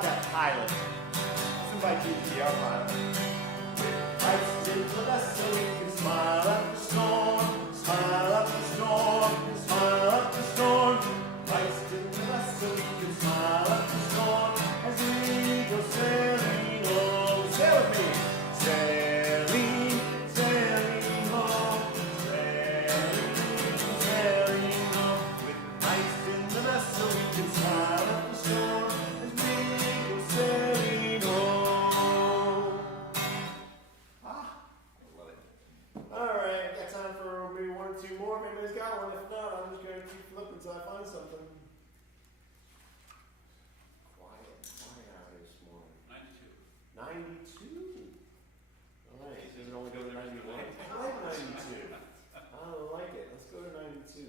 about that pilot? Let's invite you to be our pilot. Life's in the vessel, we can smile at the storm, smile at the storm, smile at the storm. Life's in the vessel, we can smile at the storm as we go sailing home. Say with me, sailing, sailing home, sailing, sailing home. With ice in the vessel, we can smile at the storm as we go sailing home. I love it. All right, got time for maybe one or two more. If anybody's got one, if not, I'm just going to keep flipping until I find something. Quiet out here this morning. 92. All right, does it only go to 91? I like 92. I like it. Let's go to 92.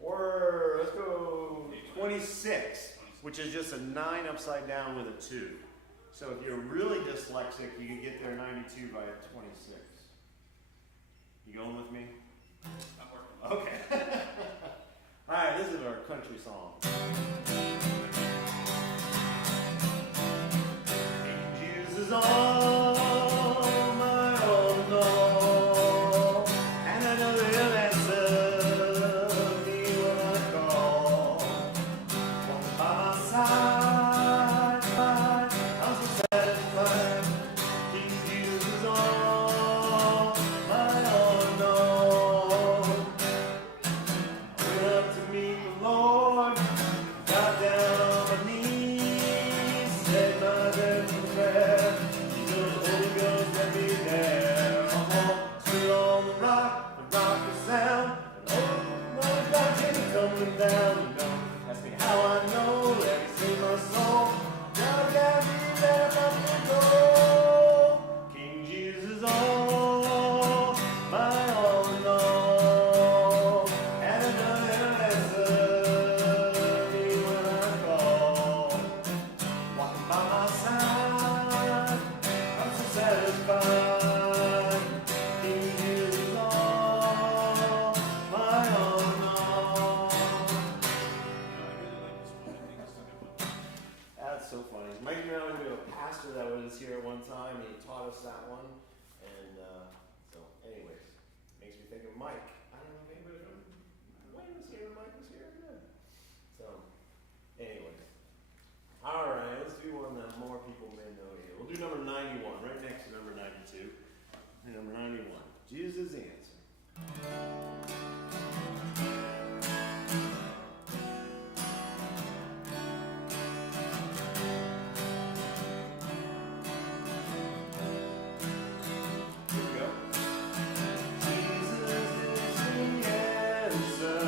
Or let's go 26, which is just a 9 upside down with a 2. So if you're really dyslexic, you can get there 92 by a 26. You going with me? I'm working. Okay. All right, this is our country song. King Jesus all my own all, and I know they'll answer me when I call. Walk by my side, I'm so satisfied. King Jesus all my own all. I went up to meet the Lord, got down on my knees, said my daily prayer. He goes, Holy Ghost, let me there. I'm stood on the rock will sound, and oh, my God, came tumbling down. You know, ask me how I know, let me sing my soul. God got me there from the door. King Jesus, all my all in all, and another answer me when I call. Walking by my side, I'm so satisfied. King Jesus, all my all in all. I really like this one. I think it's a good one. That's so funny. Mike Brown, a pastor that was here at one time, he taught us that one. And so, anyways, makes me think of Mike. I don't know if anybody Wayne was here, Mike was here. Yeah. So, anyways. All right, let's do one that more people may know here. We'll do number 91, right next to number 92. Number 91, Jesus' answer. Here we go. Jesus is the answer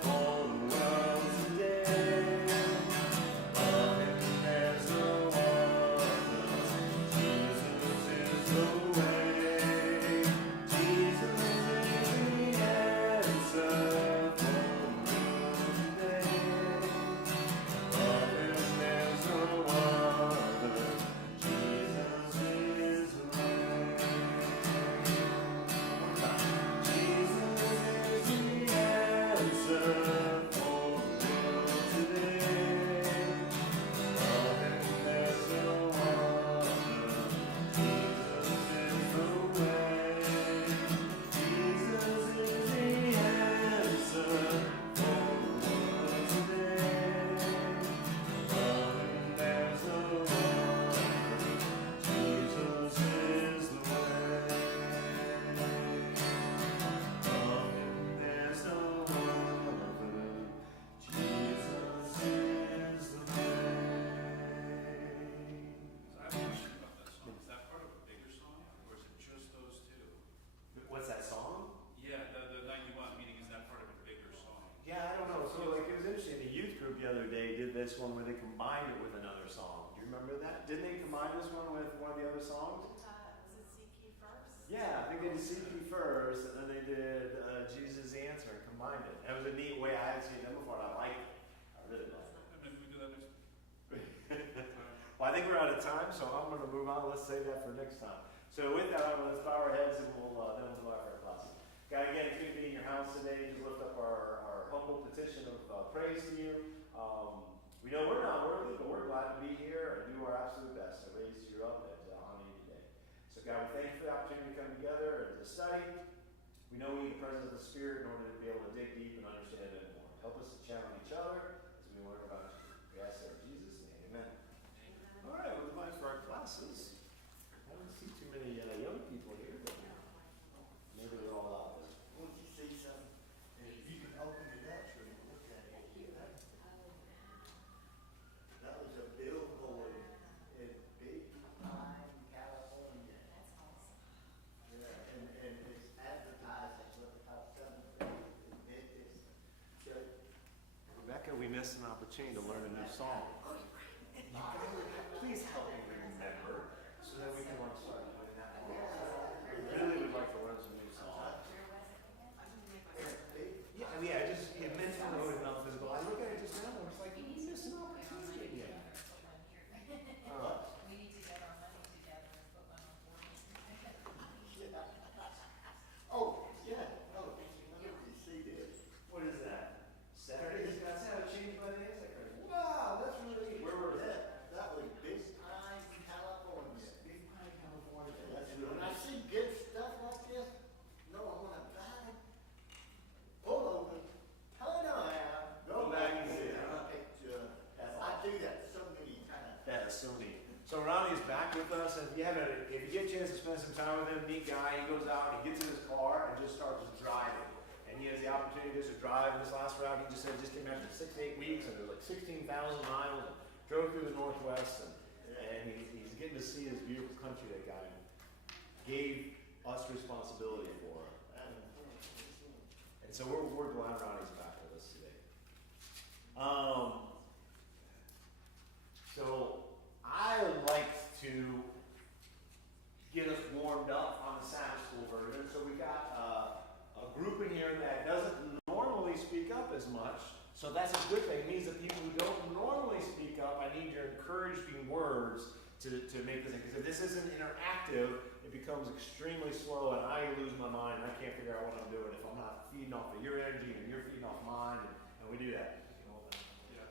for the world today. Of him there's no other. Jesus is the way. Jesus is the answer for the world today. Of him there's no other. Jesus is the way. Jesus is the answer for the world today. Of him there's no other. Jesus is the way. Jesus is the answer for the world today. Of him there's no other. Jesus is the way. Of him there's no other. Jesus is the way. So I have a question about that song. Is that part of a bigger song, or is it just those two? What's that song? Yeah, the 91, meaning is that part of a bigger song? Yeah, I don't know. So like it was interesting. The youth group the other day did this one where they combined it with another song. Do you remember that? Didn't they combine this one with one of the other songs? Was it CP first? Yeah, I think they did CP first, and then they did Jesus' Answer and combined it. That was a neat way. I hadn't seen them before, and I liked it. I really liked it. And if we do that next Well, I think we're out of time, so I'm going to move on. Let's save that for next time. So with that, let's bow our heads and we'll then we'll do our prayer class. God, again, if you be in your house today, just lift up our humble petition of praise to you. We know we're not worthy, but we're glad to be here and do our absolute best to raise you up and to honor you today. So God, we thank you for the opportunity to come together and to study. We know we need the presence of the Spirit in order to be able to dig deep and understand it more. Help us to challenge each other as we learn about you. We ask that in Jesus' name. Amen. All right, we'll invite for our classes. I don't see too many young people here, but maybe they're all out. Won't you see something? And if you can open it up so you can look at it. That was a billboard in Big Pine, California. Yeah, and it's advertising what about 7:30 in Memphis. Church. Rebecca, we missed an opportunity to learn a new song. Please help me remember so that we can start doing that more. We really would like to learn some new songs. Yeah, I just mental note and not physical. I look at it just now and it's like, we missed an opportunity again. We need to get our money together and put one on board. Oh, yeah, no, you see this? What is that? Saturdays? That's how it changed by the Instagram. Wow, that's really neat. Where were they? That was Big Pine, California. Big Pine, California. That's when I see good stuff like this, no, I want to buy it. Pull over, turn around, go back and sit down. I do that so many times. That is so neat. So Ronnie's back with us, and if you get a chance to spend some time with him, neat guy, he goes out and he gets in his car and just starts driving. And he has the opportunity just to drive in this last route. He just said just came back for 6 to 8 weeks, and there's like 16,000 miles, and drove through the Northwest, and he's getting to see this beautiful country that God gave us responsibility for. And so we're glad Ronnie's back with us today. So I would like to get us warmed up on the Sabbath School version. So we got a group in here that doesn't normally speak up as much. So that's a good thing. It means that people who don't normally speak up, I need your encouraging words to make this thing. Because if this isn't interactive, it becomes extremely slow and I lose my mind and I can't figure out what I'm doing if I'm not feeding off of your energy and you're feeding off mine, and we do that.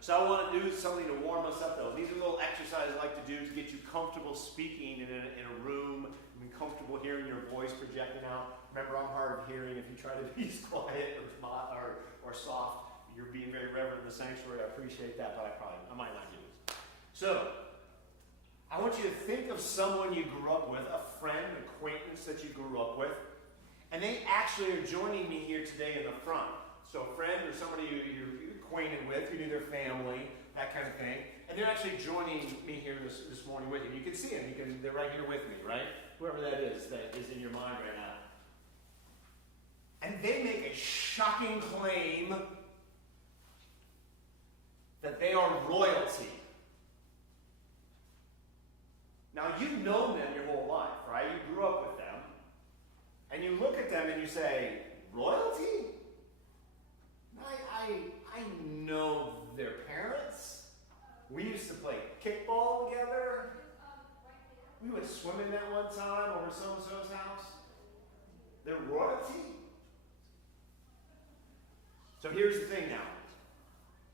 So I want to do something to warm us up though. These are little exercises I like to do to get you comfortable speaking in a room, comfortable hearing your voice projecting out. Remember, I'm hard of hearing. If you try to be quiet or soft, you're being very reverent in the sanctuary. I appreciate that, but I might not do this. So, I want you to think of someone you grew up with, a friend, an acquaintance that you grew up with, and they actually are joining me here today in the front. So a friend or somebody you're acquainted with, you knew their family, that kind of thing, and they're actually joining me here this morning with you. You can see them. They're right here with me, right? Whoever that is in your mind right now. And they make a shocking claim that they are royalty. Now, you've known them your whole life, right? You grew up with them. And you look at them and you say, royalty? I know their parents. We used to play kickball together. We went swimming that one time over so-and-so's house. They're royalty? So here's the thing now.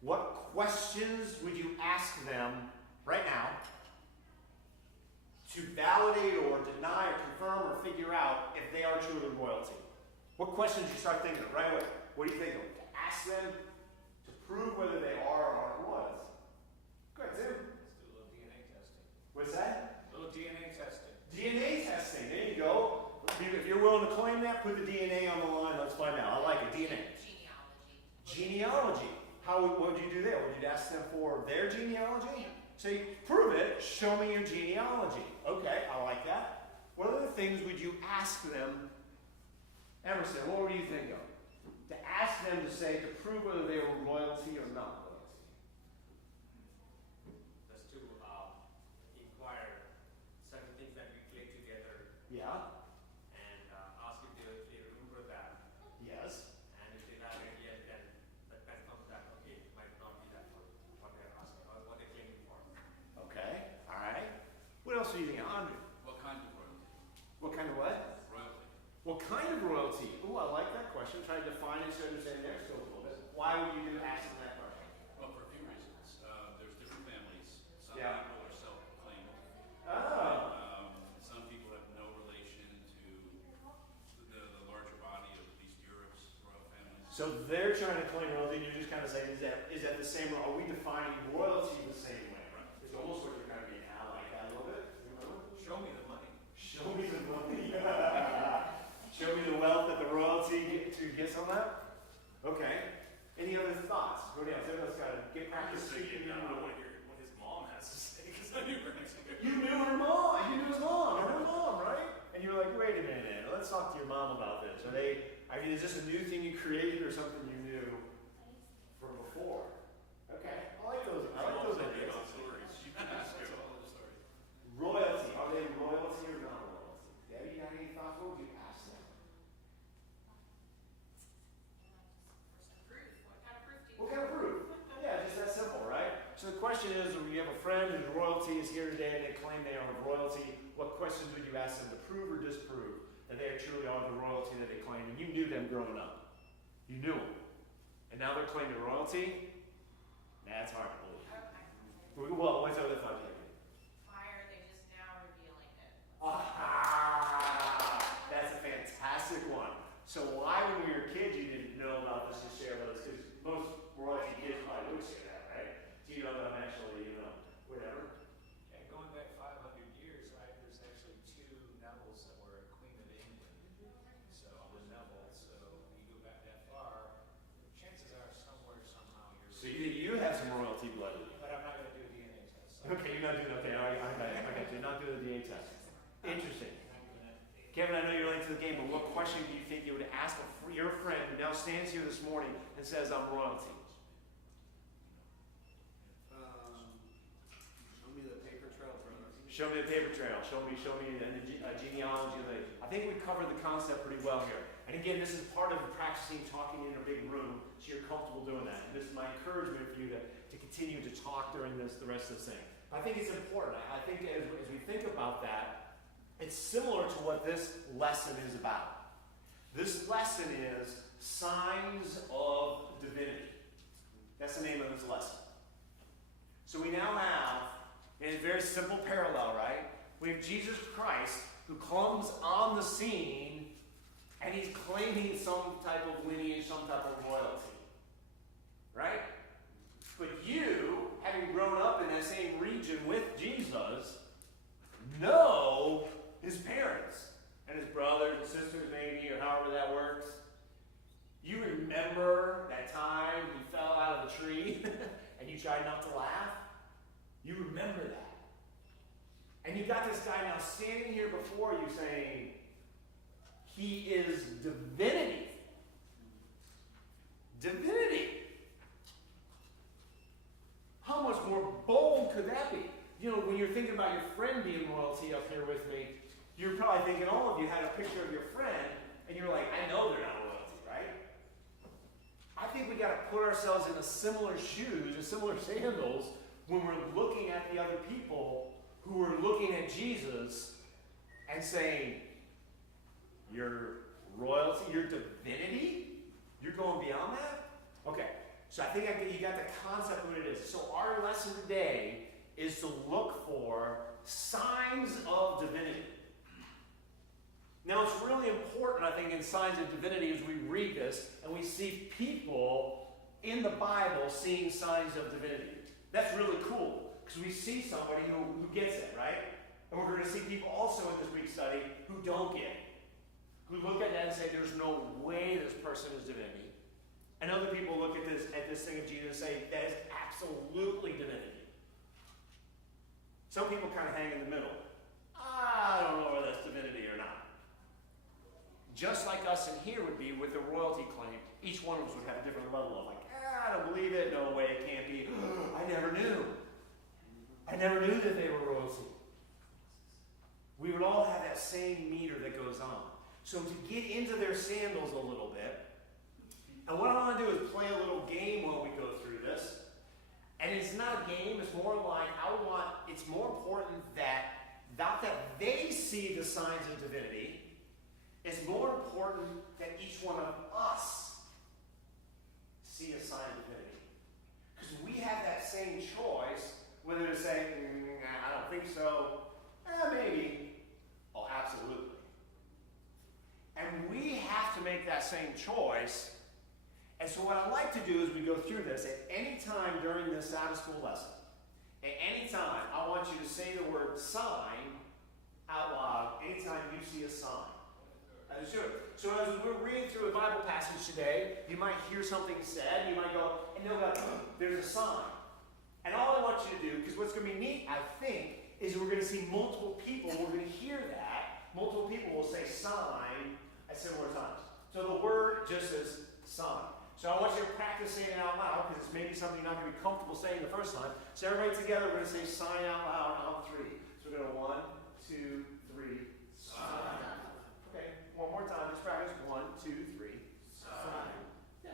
What questions would you ask them right now to validate or deny or confirm or figure out if they are truly royalty? What questions do you start thinking of right away? What do you think of? To ask them to prove whether they are or aren't royalty. Go ahead, Tim. Let's do a little DNA testing. What's that? A little DNA testing. DNA testing. There you go. If you're willing to claim that, put the DNA on the line. Let's find out. I like it. DNA. Genealogy. What would you do there? Would you ask them for their genealogy? So you prove it. Show me your genealogy. Okay, I like that. What other things would you ask them? Emerson, what would you think of? To ask them to say, to prove whether they were royalty or not royalty. Just to inquire certain things that we played together Yeah. and ask if they remember that. Yes. And if they haven't yet, then that comes back, okay, it might not be that what they're asking or what they're claiming for. Okay. All right. What else are you thinking, Andre? What kind of royalty? What kind of what? Royalty. What kind of royalty? Ooh, I like that question. Try to define it so you understand their scope a little bit. Why would you ask them that question? Well, for a few reasons. There's So they're trying to claim royalty, and you're just kind of saying, is that the same? Are we defining royalty the same way? It's almost like you're kind of being like that a little bit. Show me the money. Show me the money. Show me the wealth that the royalty gets on that. Okay. Any other thoughts? What else? Everyone's got to get I'm practice just thinking speaking. what his mom has to say, because I knew her next to You knew her mom. You knew his mom. Her mom, right? And you were like, wait a minute. Let's talk to your mom about this. Is this a new thing you created or something you knew from before? Okay. I like those ideas. Royalty. Are they royalty or not royalty? Debbie, got any thoughts? What would you ask them? What kind of proof? Yeah, just that simple, right? So the question is, when you have a friend whose royalty is here today and they claim they are royalty, what questions would you ask them to prove or disprove that they truly are the royalty that they claim? And you knew them growing up. You knew them. And now they're claiming royalty? That's hard to believe. Okay. Well, what's the other thought? Why are they just now revealing it? That's a fantastic one. So why, when we were kids, you didn't know about this and share with us? Because most royalty kids probably would say that, right? So you know that I'm actually, whatever. And going back 500 years, right, there's actually two Nevilles that were Queen of England. So I'm a Neville, so you go back that far, chances are somewhere, somehow, So you have some royalty blood. But I'm not going to do a DNA test. So Okay, you're not doing okay. I got you. You're not doing the DNA test. Interesting. I'm not gonna- Kevin, I know you're late to the game, but what question do you think you would ask your friend who now stands here this morning and says, I'm royalty? Show me the paper trail, brother. Show me the paper trail. Show me a genealogy. I think we covered the concept pretty well here. And again, this is part of practicing talking in a big room, so you're comfortable doing that. And this is my encouragement for you to continue to talk during the rest of this thing. I think it's important. I think as we think about that, it's similar to what this lesson is about. This lesson is Signs of Divinity. That's the name of this lesson. So we now have, in a very simple parallel, right? We have Jesus Christ who comes on the scene and he's claiming some type of lineage, some type of royalty. Right? But you, having grown up in that same region with Jesus, know his parents and his brothers and sisters maybe, or however that works. You remember that time he fell out of the tree and you tried not to laugh? You remember that. And you got this guy now standing here before you saying, he is divinity. Divinity. How much more bold could that be? When you're thinking about your friend being royalty up here with me, you're probably thinking, all of you had a picture of your friend, and you're like, I know they're not royalty, right? I think we got to put ourselves in a similar shoes, in similar sandals, when we're looking at the other people who are looking at Jesus and saying, your royalty, your divinity, you're going beyond that? Okay, so I think you got the concept of what it is. So our lesson today is to look for signs of divinity. Now it's really important, I think, in signs of divinity as we read this and we see people in the Bible seeing signs of divinity. That's really cool because we see somebody who gets it, right? And we're going to see people also in this week's study who don't get it, who look at that and say, there's no way this person is divinity. And other people look at this thing of Jesus and say, that is absolutely divinity. Some people kind of hang in the middle. I don't know whether that's divinity or not. Just like us in here would be with the royalty claim, each one of us would have a different level of I don't believe it, no way, it can't be. I never knew. I never knew that they were royalty. We would all have that same meter that goes on. So to get into their sandals a little bit, and what I want to do is play a little game while we go through this. And it's not a game, it's more like it's more important that not that they see the signs of divinity, it's more important that each one of us see a sign of divinity. Because we have that same choice, whether to say, I don't think so, maybe, oh, absolutely. And we have to make that same choice, And so what I like to do is we go through this at any time during this Sabbath school lesson. At any time, I want you to say the word sign out loud anytime you see a sign. That's true. So as we're reading through a Bible passage today, you might hear something said, you might go, and they'll go, there's a sign. And all I want you to do, because what's going to be neat, I think, is we're going to see multiple people, we're going to hear that. Multiple people will say sign at similar times. So the word just says sign. So I want you to practice saying it out loud, because it's maybe something you're not going to be comfortable saying the first time. So everybody together, we're going to say sign out loud on 3. So we're going to 1, 2, 3, sign. Okay, one more time, just practice. 1, 2, 3, sign. Yeah.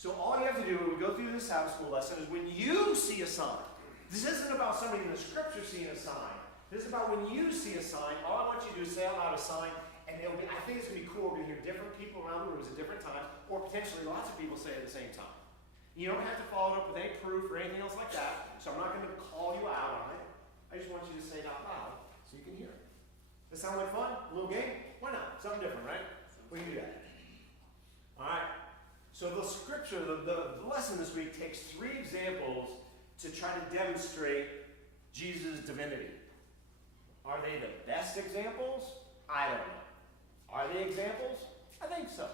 So all you have to do when we go through this Sabbath school lesson is when you see a sign. This isn't about somebody in the scripture seeing a sign. This is about when you see a sign. All I want you to do is say out loud a sign. And it'll be, I think it's going to be cool. We're going to hear different people around the rooms at different times, or potentially lots of people say it at the same time. You don't have to follow it up with any proof or anything else like that, so I'm not going to call you out on it. I just want you to say it out loud so you can hear it. Does that sound like fun? A little game? Why not? Something different, right? We can do that. All right. So the scripture, the lesson this week takes 3 examples to try to demonstrate Jesus' divinity. Are they the best examples? I don't know. Are they examples? I think so.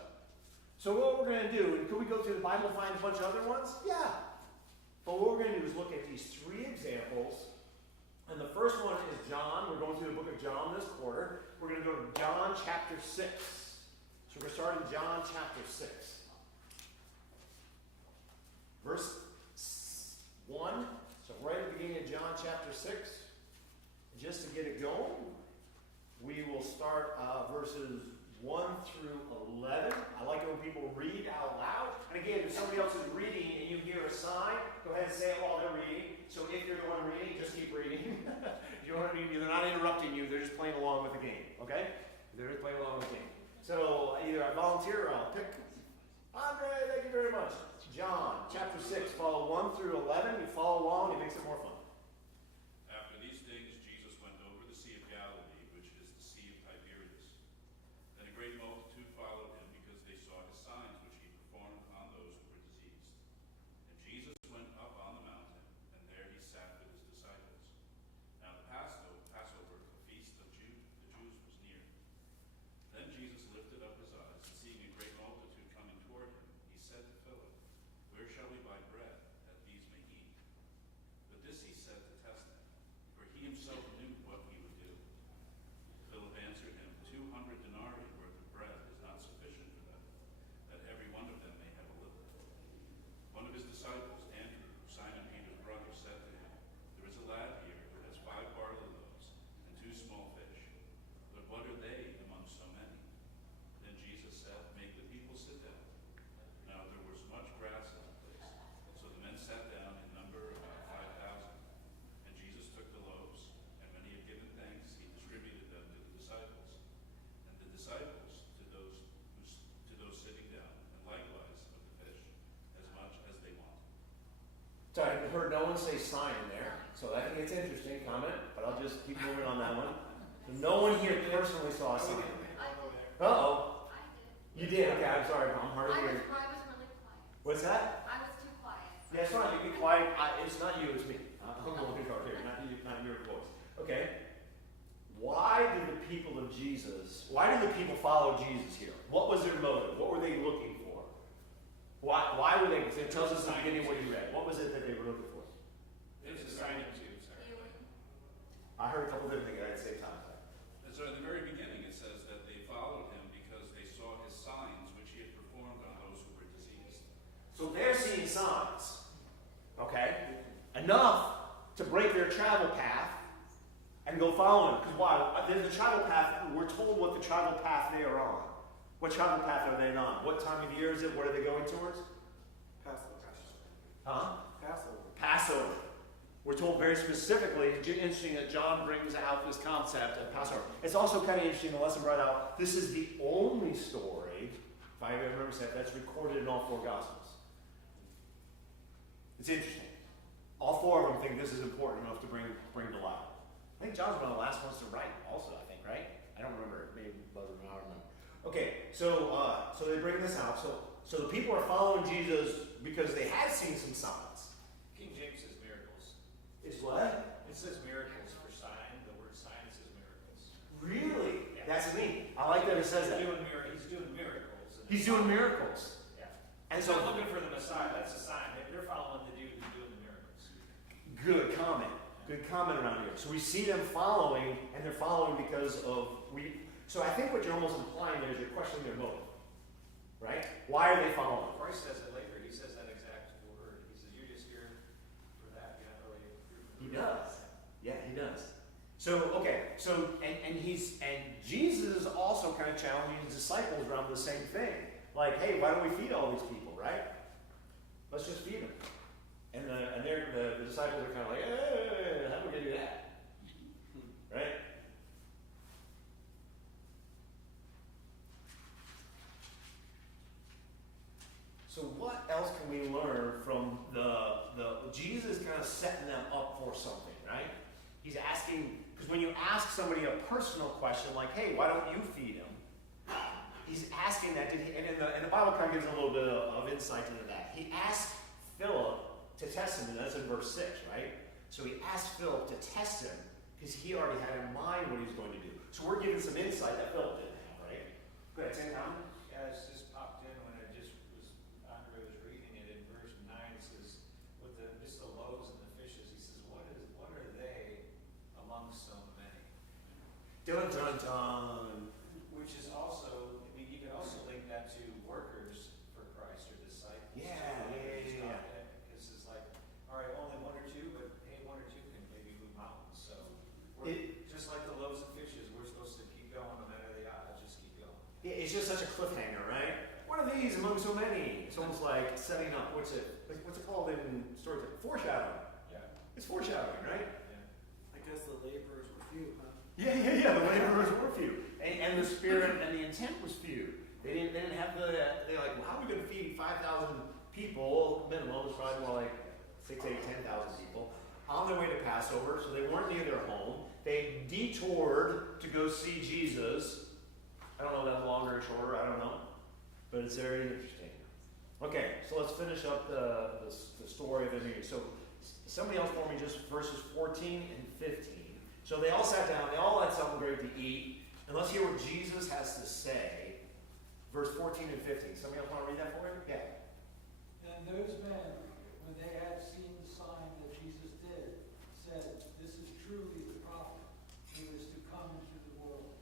So what we're going to do, and could we go through the Bible and find a bunch of other ones? Yeah. But what we're going to do is look at these 3 examples. And the first one is John. We're going through the book of John this quarter. We're going to go to John chapter 6. So we're starting John chapter 6. Verse 1. So right at the beginning of John chapter 6. Just to get it going, we will start verses 1 through 11. I like it when people read out loud. And again, if somebody else is reading and you hear a sign, go ahead and say it while they're reading. So if you're the one reading, just keep reading. You know what I mean? They're not interrupting you. They're just playing along with the game. Okay? They're just playing along with the game. So either I volunteer or I'll pick. Andre, thank you very much. John chapter 6, follow 1 through 11. You follow along. It makes it more fun. After these things, Jesus went over the Sea of Galilee, which is the Sea of Tiberias. Then a great multitude followed him because they saw his signs which he performed on those who were diseased. And Jesus went up on the mountain, and there he sat with his disciples. Now the Passover, the feast of the Jews, was near. Then Jesus lifted up his eyes, and seeing a great multitude coming toward him, he said to Philip, "Where shall we buy bread, that these may eat?" But this he said to test him, for he himself knew what he would do. Philip answered him, 200 denarii worth of bread is not sufficient for them, that every one of them may have a little. One of his disciples, Andrew, Simon Peter's brother, said to him, "There is a lad here who has 5 barley loaves and 2 small fish, but what are they among so many?" Then Jesus said, "Make the people sit down." Now there was much grass in the place, so the men sat down in number about 5,000. And Jesus took the loaves, and when he had given thanks, he distributed them to the disciples, and the disciples to those sitting down, and likewise of the fish, as much as they wanted. So I heard no one say sign in there, so I think it's interesting comment, but I'll just keep moving on that one. So no one here personally saw a sign. Uh-oh. I did. You did? Okay, I'm sorry. I'm hard of I was hearing. really quiet. What's that? I was too quiet. Yeah, it's fine. You be quiet. It's not you, it's me. I'm going to talk here, not your voice. Okay. Why did the people follow Jesus here? What was their motive? What were they looking for? Why were they? It tells us in the beginning what you read. What was it that they were looking for? It's a signing to, sorry. Healing. I heard a couple different things at the same time. And so at the very beginning it says that they followed him because they saw his signs which he had performed on those who were diseased. So they're seeing signs. Okay? Enough to break their travel path and go follow him. Because why? There's the travel path. We're told what the travel path they are on. What travel path are they on? What time of year is it? What are they going towards? Passover. Huh? Passover. Passover. We're told very specifically, interesting that John brings out this concept of Passover. It's also kind of interesting, the lesson brought out, this is the only story, if I remember saying, that's recorded in all 4 Gospels. It's interesting. All 4 of them think this is important enough to bring to light. I think John's one of the last ones to write also, I think, right? I don't remember. Maybe both of them, I don't remember. Okay, so they bring this out. So the people are following Jesus because they have seen some signs. King James says miracles. Is what? It says miracles for sign. The word sign says miracles. Really? Yeah. That's neat. I like that it says that. He's doing miracles. He's doing miracles. Yeah. And He's so, not looking for the Messiah. That's a sign. They're following the dude who's doing the miracles. good comment. Good comment around here. So we see them following, and they're following because of So I think what you're almost implying there is you're questioning their motive, right? Why are they following? Christ says it later. He says that exact word. He says, "You're just here for that. You're not really here for He the does. Yeah, he does. So okay, so and Jesus is also kind of challenging his disciples around the same thing. Like, hey, why don't we feed all these people, right? Let's just feed them. And the disciples are kind of like, hey, how are we gonna do that? Right? So what else can we learn from the Jesus kind of setting them up for something, right? He's asking, because when you ask somebody a personal question like, hey, why don't you feed him? He's asking that, and the Bible kind of gives a little bit of insight into that. He asked Philip to test him, and that's in verse 6, right? So he asked Philip to test him because he already had in mind what he was going to do. So we're giving some insight that Philip didn't have, right? Go ahead, Sam Tom. Yeah, it's just popped in when I just was, Andre was reading it in verse 9. It says, with just the loaves and the fishes, he says, what are they among so many? Dun dun dun. Which is also, I mean, you can also link that to workers for Christ or disciples. Yeah. Because it's like, all right, only one or two, but hey, one or two can maybe move mountains. So we're just like the loaves and fishes, we're supposed to keep going no matter the odds, just keep going. Yeah, it's just such a cliffhanger, right? What are these among so many? It's almost like setting up, what's it called in storytelling? Foreshadowing. Yeah. It's foreshadowing, right? Yeah. I guess the laborers were few, huh? Yeah. The laborers were few. And the spirit and the intent was few. They didn't have they're like, well, how are we going to feed 5,000 people? Minimum was probably more like 6, 8, 10,000 people on their way to Passover, so they weren't near their home. They detoured to go see Jesus. I don't know if that's longer or shorter, I don't know. But it's very interesting. Okay, so let's finish up the story of the news. So somebody else for me just verses 14 and 15. So they all sat down, they all had something great to eat. And let's hear what Jesus has to say. Verse 14 and 15. Somebody else want to read that for me? Yeah. And those men, when they had seen the sign that Jesus did, said, "This is truly the prophet who is to come into the world."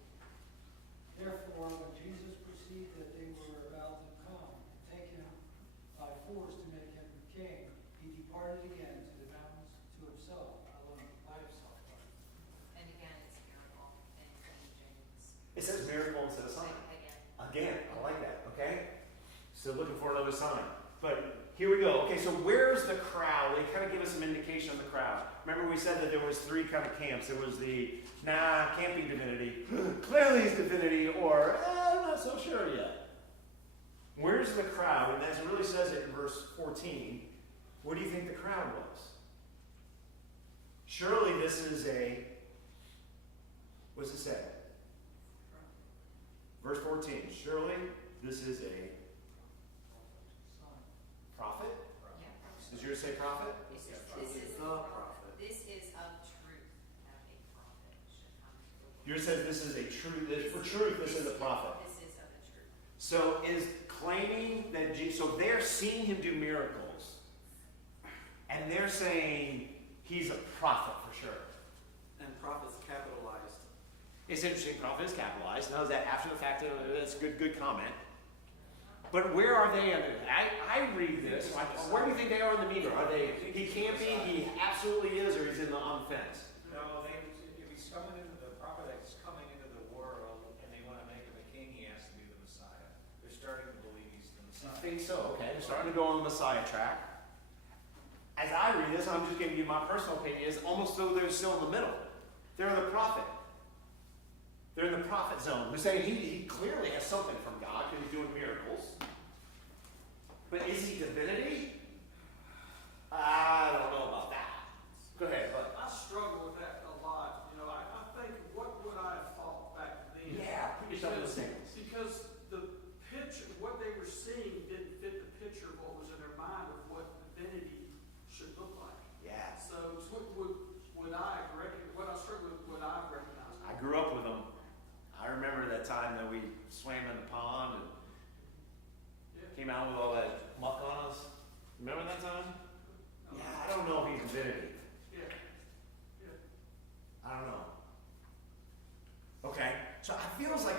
Therefore, when Jesus perceived that they were about to come and take him by force to make him king, he departed again to the mountains to himself, alone by himself. And again, it's miracle in King James. It says miracle instead of sign. Again. Again, I like that, okay? Still looking for another sign. But here we go. Okay, so where's the crowd? They kind of give us some indication of the crowd. Remember we said that there was 3 kind of camps. There was the, can't be divinity. Clearly it's divinity, or, I'm not so sure yet. Where's the crowd? And as it really says it in verse 14, what do you think the crowd was? Surely this is what's it say? Verse 14, surely this is a prophet? Yeah. Does yours say prophet? This is The prophet. This is of truth that a prophet should come to the world. Yours says this is a truth. For truth, this is a prophet. This is of the truth. So is claiming that so they're seeing him do miracles, and they're saying he's a prophet for sure. And prophet's capitalized. It's interesting. Prophet is capitalized. Now is that after the fact? That's a good comment. But where are they? I read this. Where do you think they are in the meter? Are they? He can't be. He absolutely is, or he's on the fence. No, if he's coming into the prophet that's coming into the world and they want to make him a king, he has to be the Messiah. They're starting to believe he's the I Messiah. think so. Okay, they're starting to go on the Messiah track. As I read this, I'm just giving you my personal opinion. Is almost though they're still in the middle. They're the prophet. They're in the prophet zone. They're saying he clearly has something from God because he's doing miracles. But is he divinity? I don't know about that. Go ahead. Bud. I struggle with that a lot. You know, I think, what would I have thought back then? Yeah, put yourself in the stands. Because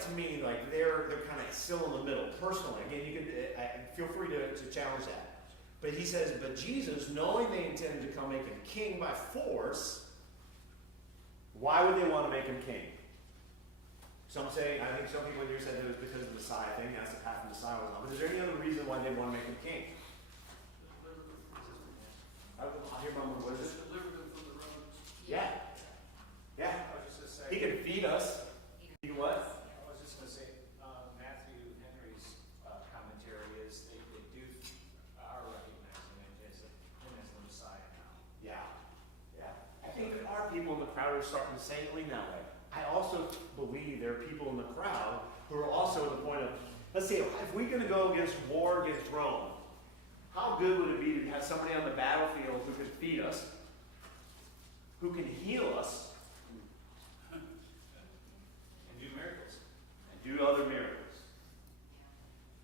like to me like they're kind of still in the middle. Personally, again, you could feel free to challenge that. But he says, but Jesus, knowing they intended to come make him king by force, why would they want to make him king? Some say, I think some people here said it was because of the Messiah thing. That's the path the Messiah was on. But is there any other reason why they want to make him king? I'll hear my mom. What is it? Deliver them from the Romans. Yeah. Yeah. I was just gonna say. He can feed us. He what? I was just gonna say, Matthew Henry's commentary is they are recognizing him as the Messiah now. Yeah. Yeah. I think there are people in the crowd who are starting to say it lean that way. I also believe there are people in the crowd who are also at the point of, let's see, if we're going to go against war against Rome, how good would it be to have somebody on the battlefield who can feed us, who can heal us, And do miracles. and do other miracles?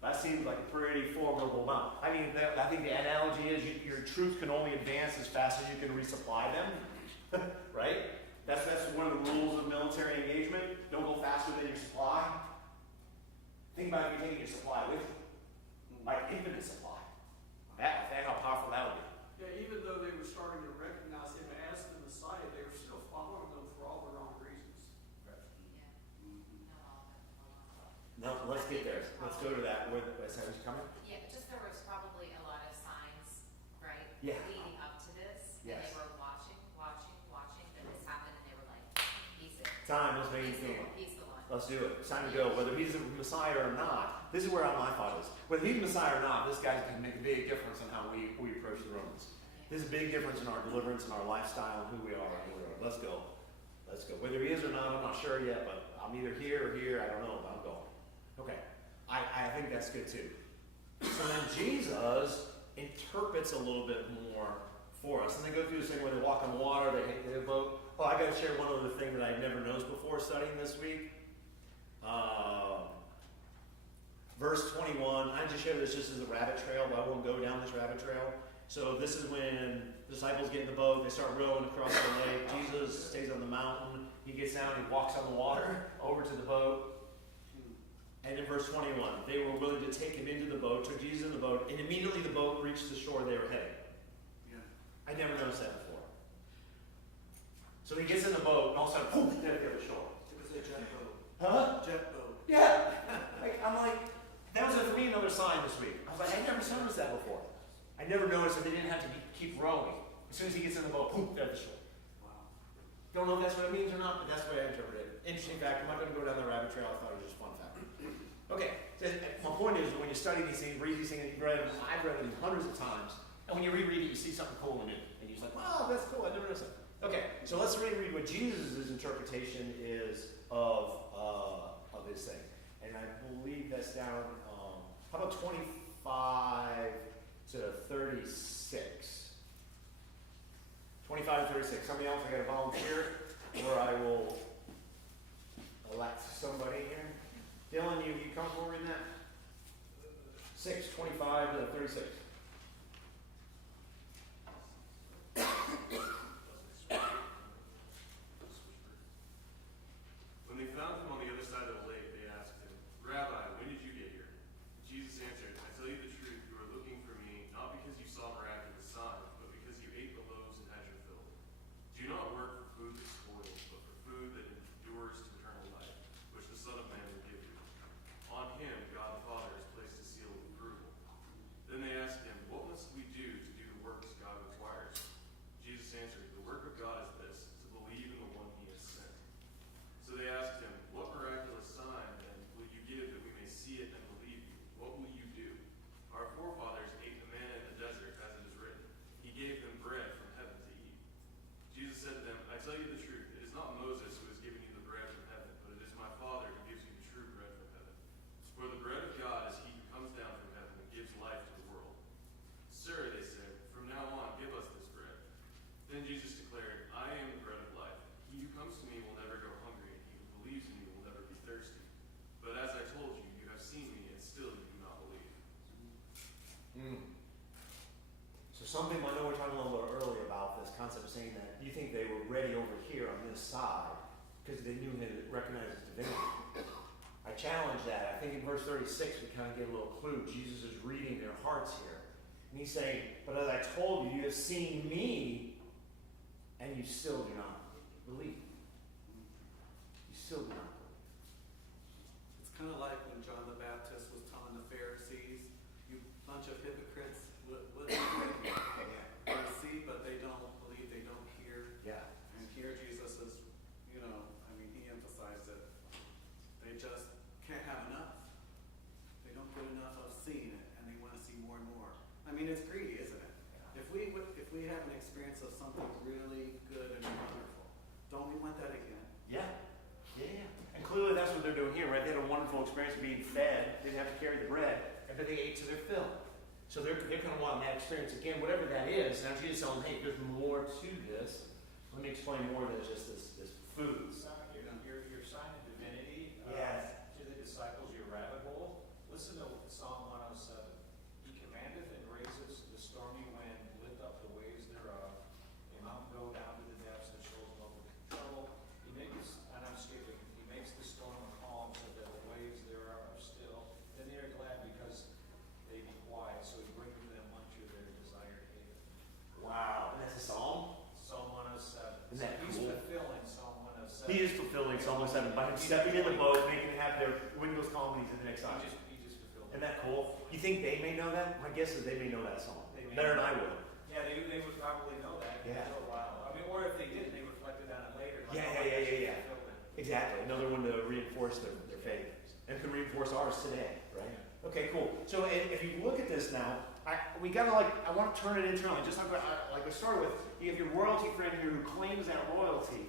That seems like a pretty formidable amount. I mean, I think the analogy is your troops can only advance as fast as you can resupply them, right? That's one of the rules of military engagement. Don't go faster than your supply. Think about if you're taking your supply with you, like infinite supply. Think how powerful that would be. Yeah, even though they were starting to recognize him as the Messiah, they were still following them for all the wrong reasons. No, let's get there. Let's go to that. Where is that coming? Yeah, just there was probably a lot of signs, right? Yeah. Leading up to this. And Yes. they were watching, then this happened, and they were like, he's it. Time. Let's make it He's the king. one, he's the one. Let's do it. It's time to go. Whether he's the Messiah or not, this is where my thought is. Whether he's the Messiah or not, this guy's going to make a big difference in how we approach the Romans. There's a big difference in our deliverance and our lifestyle and who we are and who we are. Let's go. Let's go. Whether he is or not, I'm not sure yet, but I'm either here or here. I don't know, but I'm going. Okay. I think that's good too. So then Jesus interprets a little bit more for us. And they go through this thing where they walk on water, they boat. Oh, I got to share one other thing that I've never noticed before studying this week. Verse 21, I just showed this just as a rabbit trail, but I won't go down this rabbit trail. So this is when the disciples get in the boat, they start rowing across the lake. Jesus stays on the mountain. He gets down, he walks on the water over to the boat. And in verse 21, they were willing to take him into the boat, took Jesus in the boat, and immediately the boat reached the shore they were heading. Yeah. I never noticed that before. So he gets in the boat, and all of a sudden, boom, they're at the shore. It was a jet boat. Huh? Jet boat. Yeah. I'm like, that was for me another sign this week. I was like, I never noticed that before. I never noticed that they didn't have to keep rowing. As soon as he gets in the boat, boom, they're at the shore. Wow. Don't know if that's what it means or not, but that's the way I interpret it. Interesting fact. I'm not going to go down the rabbit trail. I thought it was just fun fact. Okay. So my point is, when you study these things, read these things, you've read them. I've read them hundreds of times. And when you reread it, you see something cool in it. And you're just like, wow, that's cool. I never noticed that. Okay. So let's reread what Jesus' interpretation is of this thing. And I believe that's down, how about 25 to 36? 25 to 36. Somebody else, I got to volunteer, or I will elect somebody here. Dylan, you comfortable reading that? 25 to 36. When they found him on the other side of the lake, they asked him, "Rabbi, when did you get here?" Jesus answered, "I tell you the truth, you are looking for me, not because you saw miraculous signs, but because you ate the loaves and had your fill. Do not work for food that spoils, but for food that endures to eternal life, which the Son of Man will give you. On him God the Father has placed a seal of approval." Then they asked him, "What must we do to do the works God requires?" Jesus answered, "The work of God is this, to believe in the one he has sent." So they asked him, "What miraculous sign, then, will you give that we may see it and believe you? What will you do? Our forefathers ate the manna in the desert, as it is written. He gave them bread from heaven to eat." Jesus said to them, "I tell you the truth, it is not Moses who has given you the bread from heaven, but it is my Father who gives you the true bread from heaven. For the bread of God is he who comes down from heaven and gives life to the world." "Sir," they said, "from now on give us this bread." Then Jesus declared, "I am the bread of life. He who comes to me will never go hungry, and he who believes in me will never be thirsty. But as I told you, you have seen me, and still you do not believe." So some people, I know we're talking a little bit earlier about this concept of saying that you think they were ready over here on this side because they knew they recognized his divinity. I challenge that. I think in verse 36 we kind of get a little clue. Jesus is reading their hearts here. And he's saying, but as I told you, you have seen me, and you still do not believe. You still do not believe. It's kind of like when John the Baptist was telling the Pharisees, you bunch of hypocrites, what do you see, but they don't believe, they don't hear. Yeah. And here Jesus is, he emphasized that they just can't have enough. They don't get enough of seeing it, and they want to see more and more. I mean, it's greedy, isn't it? Yeah. If we have an experience of something really good and wonderful, don't we want that again? Yeah. Yeah. And clearly that's what they're doing here, right? They had a wonderful experience of being fed. They didn't have to carry the bread, but they ate to their fill. So they're kind of wanting that experience again, whatever that is. Now Jesus telling them, hey, there's more to this. Let me explain more than just this food. Your sign of divinity Yes. to the disciples, your rabbit hole. Listen to Psalm 107. He commandeth and raiseth the stormy wind, lift up the waves thereof. A mountain go down to the depths, the shoals no trouble. He makes, and I'm skipping, he makes the storm a calm so that the waves thereof are still. Then they are glad because they be quiet. So he bringeth them unto their desired haven. Wow. And that's a psalm? Psalm 107. Isn't that He's cool? fulfilling Psalm 107. He is fulfilling Psalm 107 by him stepping in the boat, making it have their windows calm, and he's in the next side. He just fulfilled Isn't that cool? You think they may know that? My guess is they may know that song They may. better than I would. Yeah, they would probably know that Yeah. for a while. I mean, or if they didn't, they reflected on it later. Like, Yeah. oh, I just fulfilled it. Exactly. Another one to reinforce their faith. And can reinforce ours today, right? Okay, cool. So if you look at this now, I want to turn it internally. Just like I started with, you have your royalty friend here who claims that royalty.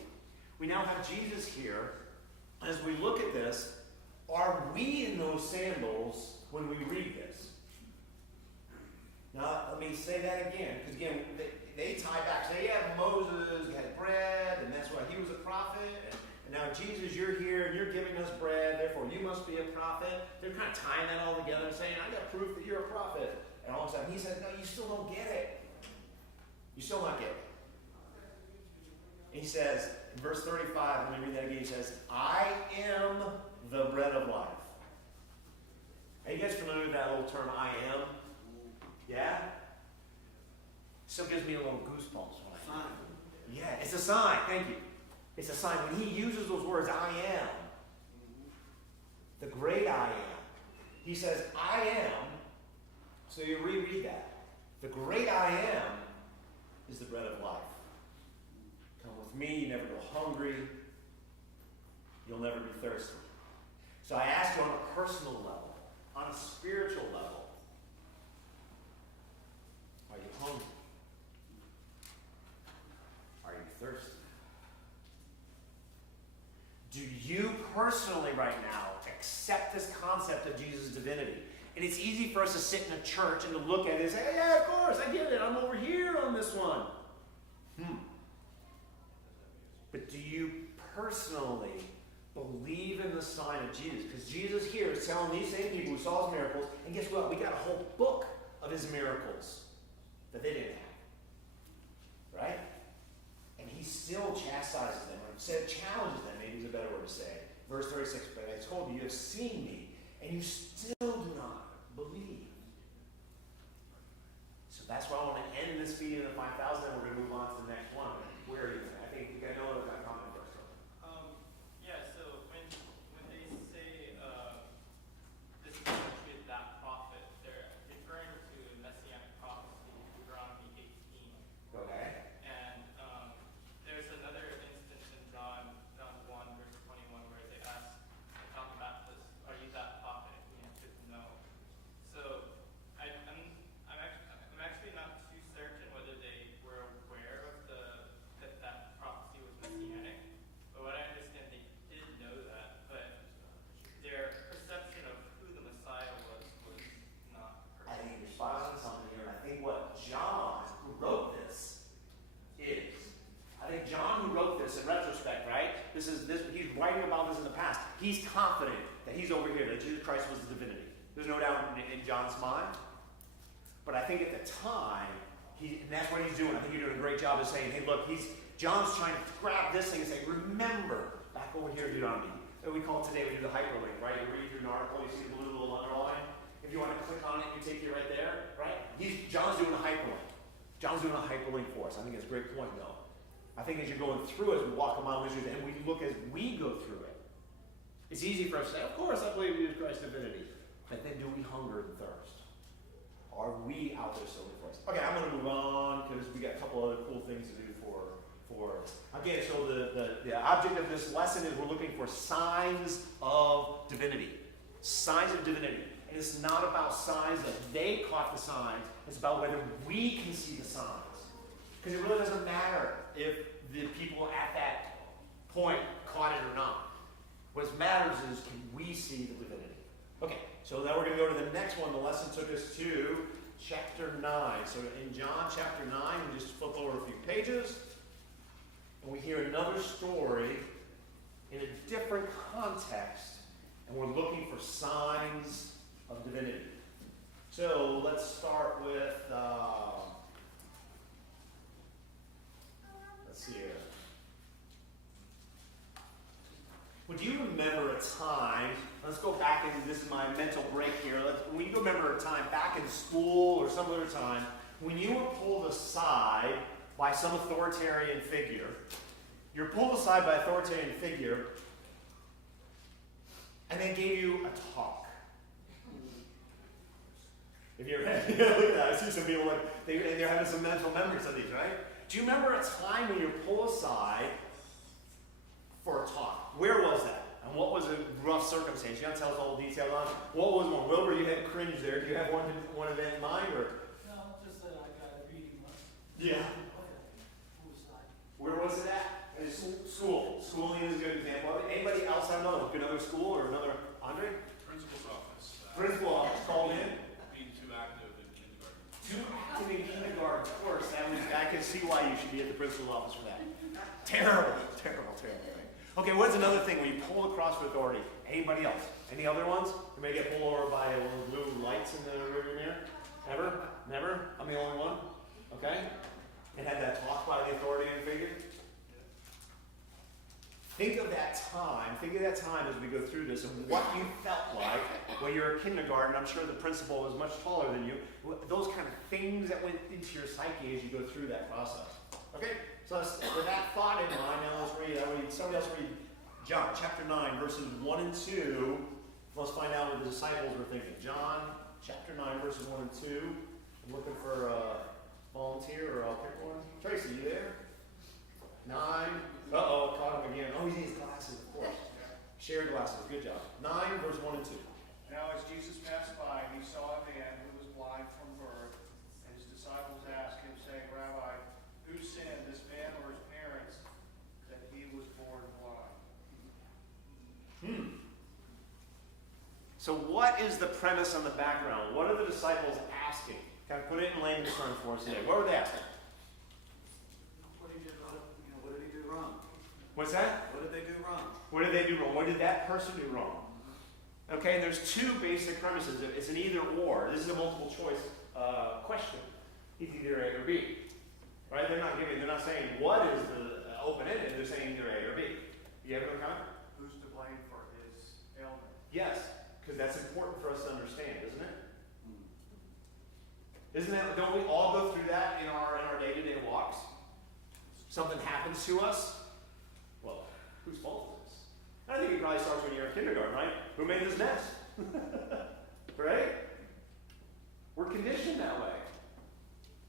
We now have Jesus here. As we look at this, are we in those sandals when we read this? Now, let me say that again, because again, they tie back, say, yeah, Moses had bread, and that's why he was a prophet, and now Jesus, you're here, and you're giving us bread, therefore you must be a prophet. They're kind of tying that all together and saying, I got proof that you're a prophet. And all of a sudden he says, no, you still don't get it. You still not get it. And he says, in verse 35, let me read that again, he says, I am the bread of life. Are you guys familiar with that little term, I am? Yeah? Still gives me a little goosebumps when I Sign. Yeah, it's a sign. Thank you. It's a sign. When he uses those words, I am, the great I am, he says, I am. So you reread that. The great I am is the bread of life. Come with me, you never go hungry. You'll never be thirsty. So I ask you on a personal level, on a spiritual level, are you hungry? Are you thirsty? Do you personally right now accept this concept of Jesus' divinity? And it's easy for us to sit in a church and to look at it and say, hey, yeah, of course, I get it. I'm over here on this one. But do you personally believe in the sign of Jesus? Because Jesus here is telling these same people who saw his miracles, and guess what? We got a whole book of his miracles that they didn't have. Right? And he still chastises them, or challenges them, maybe is a better word to say. Verse 36, but I told you, you have seen me, and you still do not believe. So that's why I want to end this feeding of the 5,000, and we're going to move on to the next one. Where are you? I think we got no other comment first. Yeah, so when they say this is actually that prophet, they're referring to messianic prophecy, Deuteronomy 18. Okay. And there's another instance in John 1, verse 21, where they ask John the Baptist, are you that prophet? And he answered no. So I'm actually not too certain whether they were aware of that prophecy was messianic. But what I understand, they did know that, but their perception of who the Messiah was not I perfect. think you're spot on something here. And I think what John, who wrote this, is. I think John, who wrote this in retrospect, right? He's writing about this in the past. He's confident that he's over here, that Jesus Christ was the divinity. There's no doubt in John's mind. But I think at the time, and that's what he's doing. I think you're doing a great job of saying, hey, look, John's trying to grab this thing and say, remember, back over here, Deuteronomy. we call it today, we do the hyperlink, right? You read through an article, you see the blue little underline. If you want to click on it, you take you right there, right? John's doing a hyperlink. John's doing a hyperlink for us. I think it's a great point, though. I think as you're going through, as we walk a mile of and we look as we go through it, it's easy for us to say, of course, I believe in Jesus Christ's divinity. But then do we hunger and thirst? Are we out there solely for us? Okay, I'm going to move on because we got a couple other cool things to do for again, so the object of this lesson is we're looking for signs of divinity. Signs of divinity. And it's not about signs that they caught the signs. It's about whether we can see the signs. Because it really doesn't matter if the people at that point caught it or not. What matters is, can we see the divinity? Okay, so now we're going to go to the next one. The lesson took us to chapter 9. So in John chapter 9, we just flip over a few pages, and we hear another story in a different context, and we're looking for signs of divinity. So let's start with, let's see here. Would you remember a time, let's go back into, this is my mental break here. When you remember a time back in school or some other time, when you were pulled aside by some authoritarian figure, you're pulled aside by an authoritarian figure, and they gave you a talk. If you're look at that, I see some people like they're having some mental memories of these, right? Do you remember a time when you were pulled aside for a talk? Where was that? And what was a rough circumstance? You got to tell us all the details on it. What was one? Wilbur, you had cringe there. Do you have one event in mind, or? No, just that I got a reading lesson. Yeah. Where was it at? School. Schooling is a good example. Anybody else have another school or another? Andre? Principal's office. Principal office called in. Being too active in kindergarten. Too active in kindergarten, of course. I can see why you should be at the principal's office for that. Terrible thing. Okay, what's another thing when you pull across with authority? Anybody else? Any other ones? You may get pulled over by one of the blue lights in the rearview mirror? Never? I'm the only one? Okay? And had that talk by the authoritative figure? Think of that time as we go through this and what you felt like when you were in kindergarten. I'm sure the principal was much taller than you. Those kind of things that went into your psyche as you go through that process. Okay? So with that thought in mind, now let's read. Somebody else read John chapter 9, verses 1 and 2. Let's find out what the disciples were thinking. John chapter 9, verses 1 and 2. I'm looking for a volunteer, or I'll pick one. Tracy, you there? 9. Uh-oh, caught him again. Oh, he needs glasses, of course. Shared glasses. Good job. 9, verse 1 and 2. Now as Jesus passed by, he saw a man who was blind from birth, and his disciples asked him, saying, Rabbi, who sinned, this man or his parents, that he was born blind? So what is the premise on the background? What are the disciples asking? Can I put it in layman's terms for us today? What were they asking? What did he do wrong? What's that? What did they do wrong? What did they do wrong? What did that person do wrong? Okay, and there's two basic premises. It's an either or. This is a multiple choice question. It's either A or B. Right? They're not saying what is the open-ended. They're saying either A or B. You have no comment? Who's to blame for his ailment? Yes, because that's important for us to understand, isn't it? Isn't that? Don't we all go through that in our day-to-day walks? Something happens to us. Well, whose fault is this? I think it probably starts when you're in kindergarten, right? Who made this mess? Right? We're conditioned that way.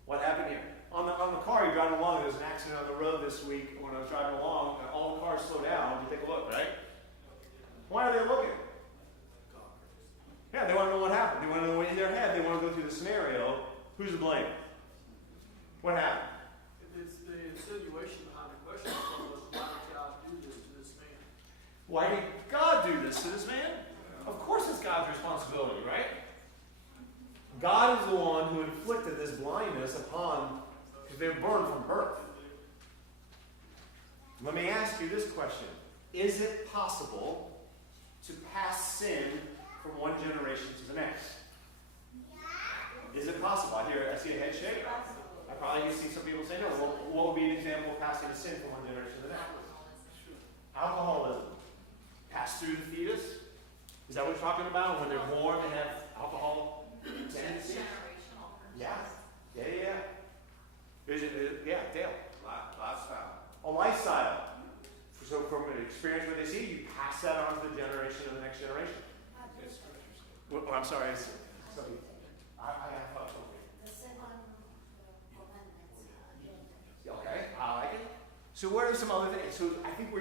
What happened here? On the car you're driving along, there was an accident on the road this week when I was driving along, and all the cars slow down. You take a look, right? Why are they looking? Yeah, they want to know what happened. They want to know in their head. They want to go through the scenario. Who's to blame? What happened? It's the insinuation behind the question was, why did God do this to this man? Why did God do this to this man? Of course it's God's responsibility, right? God is the one who inflicted this blindness upon, because they were born from birth. Let me ask you this question. Is it possible to pass sin from one generation to the next? Is it possible? I see a head shake. I probably see some people say no. Well, what would be an example of passing a sin from one generation to the next? Alcoholism. pass through the fetus? Is that what you're talking about? When they're born, they have alcohol tendencies? Generational curses. Yeah. Yeah, Dale. Lifestyle. A lifestyle. So from an experience where they see, you pass that on to the generation of the next generation. It's scripture statement. Well, I'm sorry. I have thought something. The second commandments. Okay, I like it. So what are some other things? So I think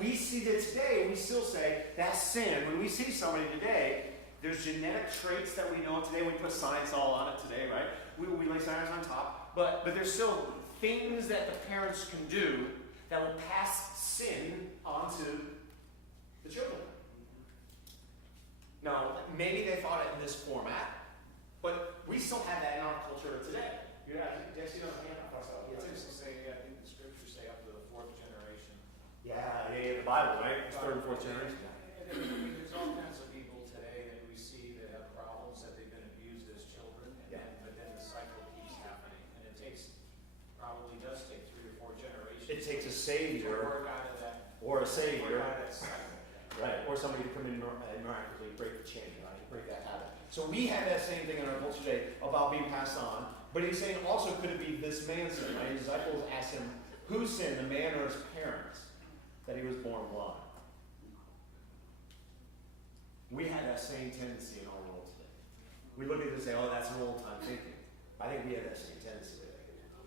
we see that today, and we still say that's sin. When we see somebody today, there's genetic traits that we know today. We put science all on it today, right? We lay science on top. But there's still things that the parents can do that will pass sin onto the children. Now, maybe they thought it in this format, but we still have that in our culture today. Yeah, did I see those hand? I thought so. It's interesting to say, I think the scriptures say up to the fourth generation. Yeah, the Bible, right? It's third and fourth generation. And there's all kinds of people today that we see that have problems, that they've been abused as children, but then the cycle keeps happening. And it probably does take 3 or 4 generations. It takes a to savior work out of that. or a savior, Work out of that cycle. right? Or somebody to come in and miraculously break the chain, right? Break that habit. So we have that same thing in our culture today about being passed on. But he's saying also, could it be this man's sin? Right? His disciples asked him, whose sin, the man or his parents, that he was born blind? We have that same tendency in our world today. We look at this and say, oh, that's an old time thinking. I think we have that same tendency today.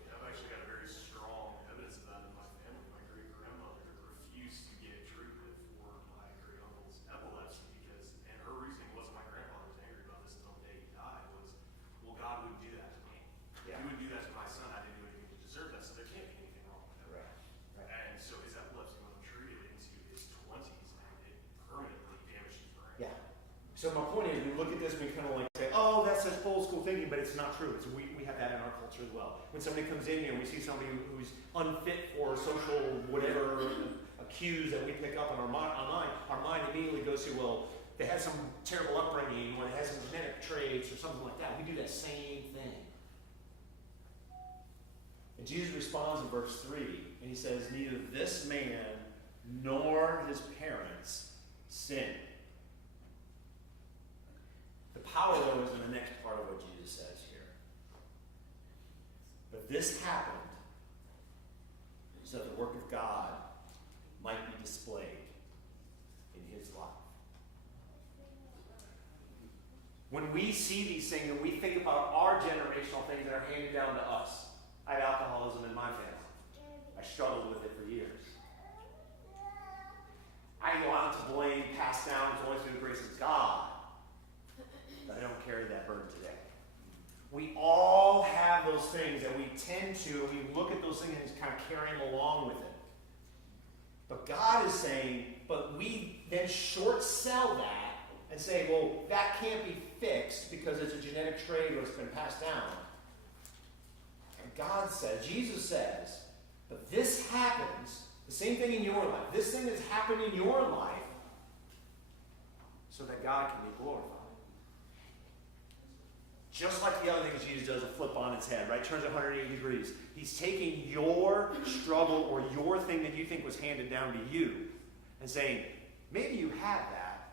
I've actually got very strong evidence of that in my family. My great-grandmother refused to get treatment for my great-uncle's epilepsy and her reasoning wasn't my grandfather was angry about this until the day he died, was, well, God wouldn't do that to me. Yeah. He wouldn't do that to my son. I didn't do anything to deserve that, so there can't be anything wrong with that. Right. And so his epilepsy wasn't treated into his 20s, and it permanently damaged his brain. Yeah. So my point is, we look at this and we kind of like say, oh, that's such old school thinking, but it's not true. We have that in our culture as well. When somebody comes in here and we see somebody who's unfit for social whatever cues that we pick up on our mind immediately goes to, well, they had some terrible upbringing, or they had some genetic traits, or something like that. We do that same thing. And Jesus responds in verse 3, and he says, neither this man nor his parents sinned. The power, though, is in the next part of what Jesus says here. But this happened so that the work of God might be displayed in his life. When we see these things and we think about our generational things that are handed down to us, I had alcoholism in my family. I struggled with it for years. I go out to blame, passed down, it's only through the grace of God that I don't carry that burden today. We all have those things that we tend to, and we look at those things and kind of carry them along with it. But God is saying, but we then short sell that and say, well, that can't be fixed because it's a genetic trait or it's been passed down. And God says, Jesus says, but this happens, the same thing in your life. This thing has happened in your life so that God can be glorified. Just like the other things Jesus does, a flip on its head, right? Turns 180 degrees. He's taking your struggle or your thing that you think was handed down to you and saying, maybe you had that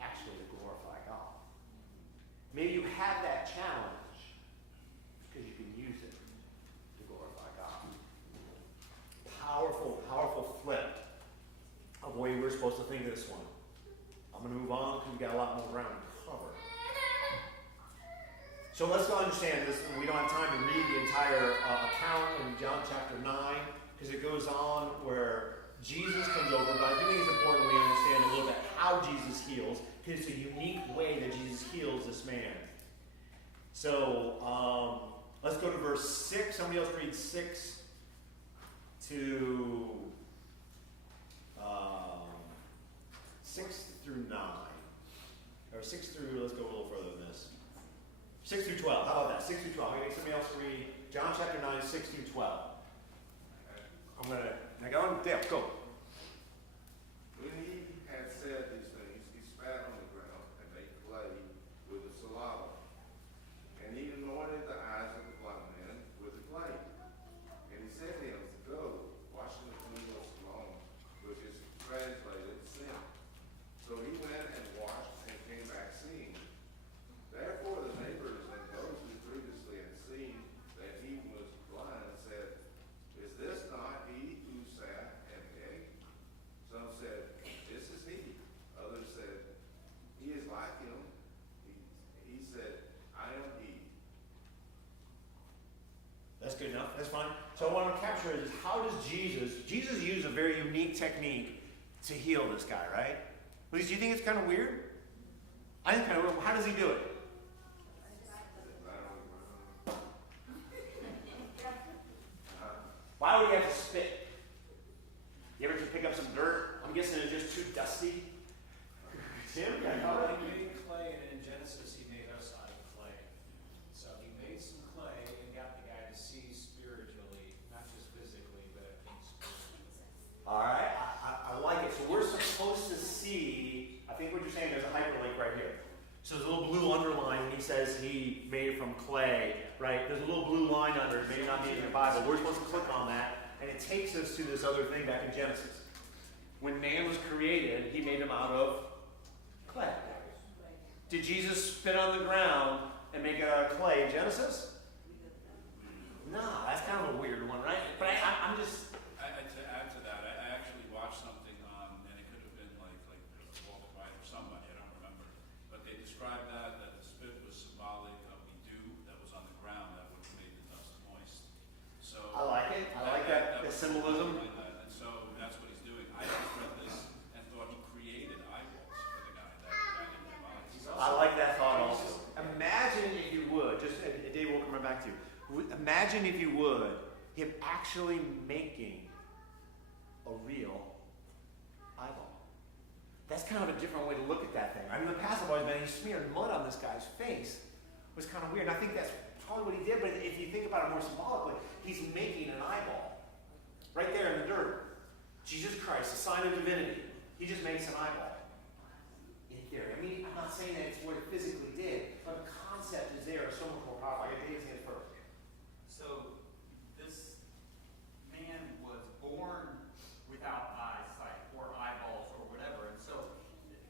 actually to glorify God. Maybe you had that challenge because you can use it to glorify God. Powerful, powerful flip of the way we're supposed to think of this one. I'm going to move on because we've got a lot more ground to cover. So let's go understand this. We don't have time to read the entire account in John chapter 9 because it goes on where Jesus comes over. But I do think it's important we understand a little bit how Jesus heals because it's a unique way that Jesus heals this man. So let's go to verse 6. Somebody else read 6 to 6 through 9. Or 6 through, let's go a little further than this. 6 through 12. How about that? 6 through 12. Maybe somebody else read John chapter 9, 6 through 12. I'm going to, now go on, Dale, go. When he had said these things, he spat on the ground and made clay with the saliva. And he anointed the eyes of the blind man with the clay. And he said to him, go, wash in the pool of Siloam, which is translated sin. That's fine. So what I want to capture is how does Jesus used a very unique technique to heal this guy, right? Please, do you think it's kind of weird? I think kind of weird. How does he do it? Why would he have to spit? You ever just pick up some dirt? I'm guessing it's just too dusty. Tim, He made clay, and in Genesis he made us out of clay. So he made some clay and got the guy to see spiritually, not just physically, but I think spiritually. All right, I like it. So we're supposed to see, I think what you're saying, there's a hyperlink right here. So there's a little blue underline when he says he made it from clay, right? There's a little blue line under it, maybe not be in your Bible. We're supposed to click on that, and it takes us to this other thing back in Genesis. When man was created, he made him out of clay. Did Jesus spit on the ground and make it out of clay in Genesis? No, that's kind of a weird one, right? But I'm just... To add to that, I actually watched something on, and it could have been like Walter White or somebody, I don't remember, but they described that the spit was symbolic of the dew that was on the ground that would have made the dust moist. So I like it. I like that was symbolism. like that. And so that's what he's doing. I just read this and thought he created eyeballs for the guy that didn't have eyes. I like that thought also. Imagine if you would, just Dave will come right back to you. Imagine if you would, him actually making a real eyeball. That's kind of a different way to look at that thing. I mean, the past I've always been, he smeared mud on this guy's face. It was kind of weird. And I think that's probably what he did, but if you think about it more symbolically, he's making an eyeball. Right there in the dirt. Jesus Christ, the sign of divinity. He just makes an eyeball. In theory. I mean, I'm not saying that it's what it physically did, but the concept is there, so much more powerful. I got Dave's hands first. So, this man was born without eyesight or eyeballs or whatever, and so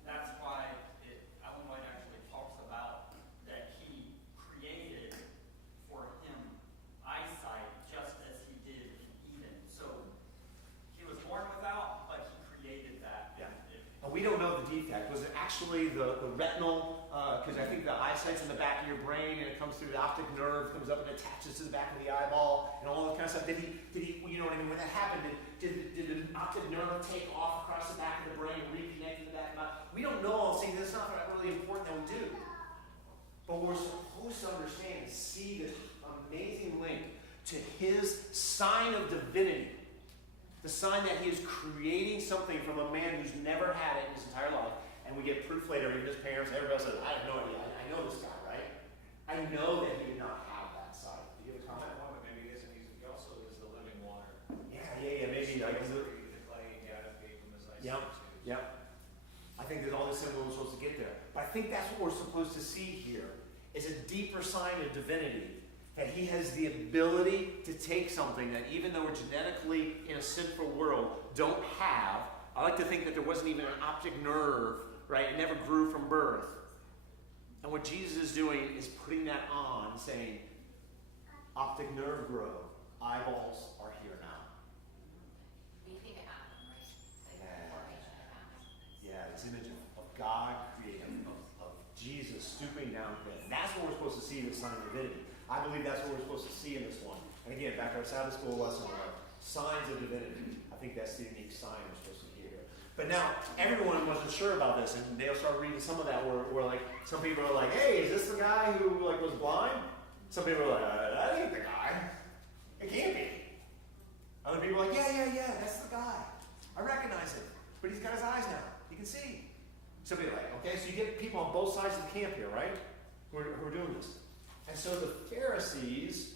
that's why Ellen White actually talks about that he created for him eyesight just as he did in Eden. So, he was born without, but he created that. Yeah. And we don't know the defect. Was it actually the retinal? Because I think the eyesight's in the back of your brain, and it comes through the optic nerve, comes up and attaches to the back of the eyeball, and all that kind of stuff. Did he? You know what I mean? When that happened, did the optic nerve take off across the back of the brain and reconnect to the back of the eye? We don't know all these things. That's not really important that we do. But we're supposed to understand and see this amazing link to his sign of divinity. The sign that he is creating something from a man who's never had it in his entire life. And we get proof later, even his parents, everybody else says, I have no idea. I know this guy, right? I know that he did not have that sight. Do you have a comment? Well, but maybe he isn't. He also is the living water. Yeah, maybe. Like, He created the clay and God gave him his eyesight. Yep. I think that all this symbol is supposed to get there. But I think that's what we're supposed to see here, is a deeper sign of divinity. That he has the ability to take something that even though we're genetically in a sinful world don't have. I like to think that there wasn't even an optic nerve, right? It never grew from birth. And what Jesus is doing is putting that on, saying, optic nerve grow, eyeballs are here now. We think it happened, right? Yeah. Formation happened. Yeah, this image of God creating, of Jesus stooping down to it. And that's what we're supposed to see in the sign of divinity. I believe that's what we're supposed to see in this one. And again, back to our Sabbath school lesson, signs of divinity. I think that's the unique sign we're supposed to hear here. But now, everyone wasn't sure about this, and they'll start reading some of that where like, some people are like, hey, is this the guy who like was blind? Some people are like, that ain't the guy. It can't be. Other people are like, yeah, that's the guy. I recognize him. But he's got his eyes now. He can see. Some people are like, okay, so you get people on both sides of the camp here, right? Who are doing this. And so the Pharisees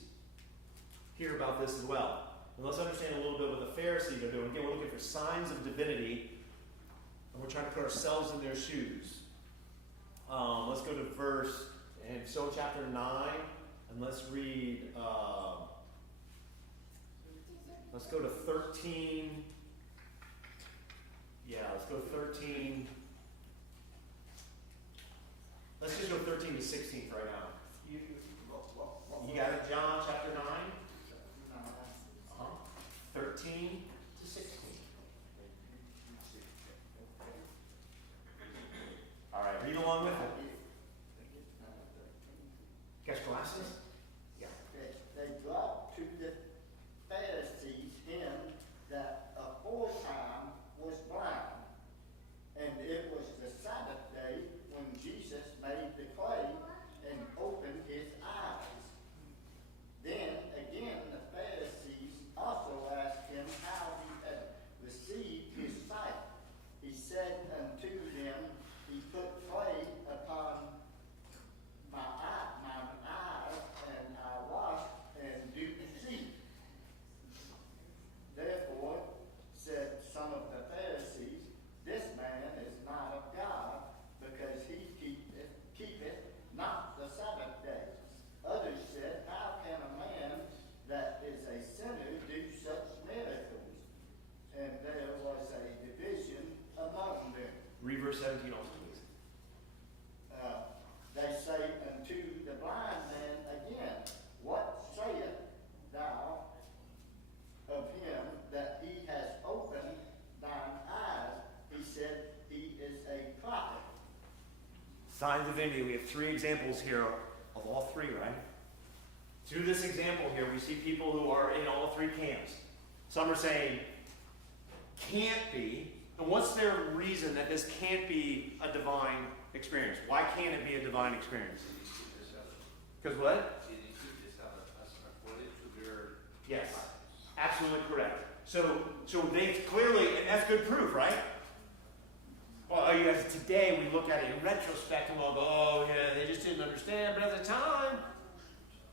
hear about this as well. And let's understand a little bit what the Pharisees are doing. Again, we're looking for signs of divinity, and we're trying to put ourselves in their shoes. Let's go to verse, and so chapter 9, and let's read, let's go to 13. Yeah, let's go 13. Let's just go 13 to 16 right now. You got it, John chapter 9? 13 to 16. All right, read along with it. Catch glasses? Yeah. They dropped to the Divinity, we have 3 examples here of all 3, right? Through this example here, we see people who are in all 3 camps. Some are saying, can't be. And what's their reason that this can't be a divine experience? Why can't it be a divine experience? Because what? Yes, absolutely correct. So they clearly, and that's good proof, right? Well, you guys, today we look at it in retrospect and we'll go, oh yeah, they just didn't understand. But at the time,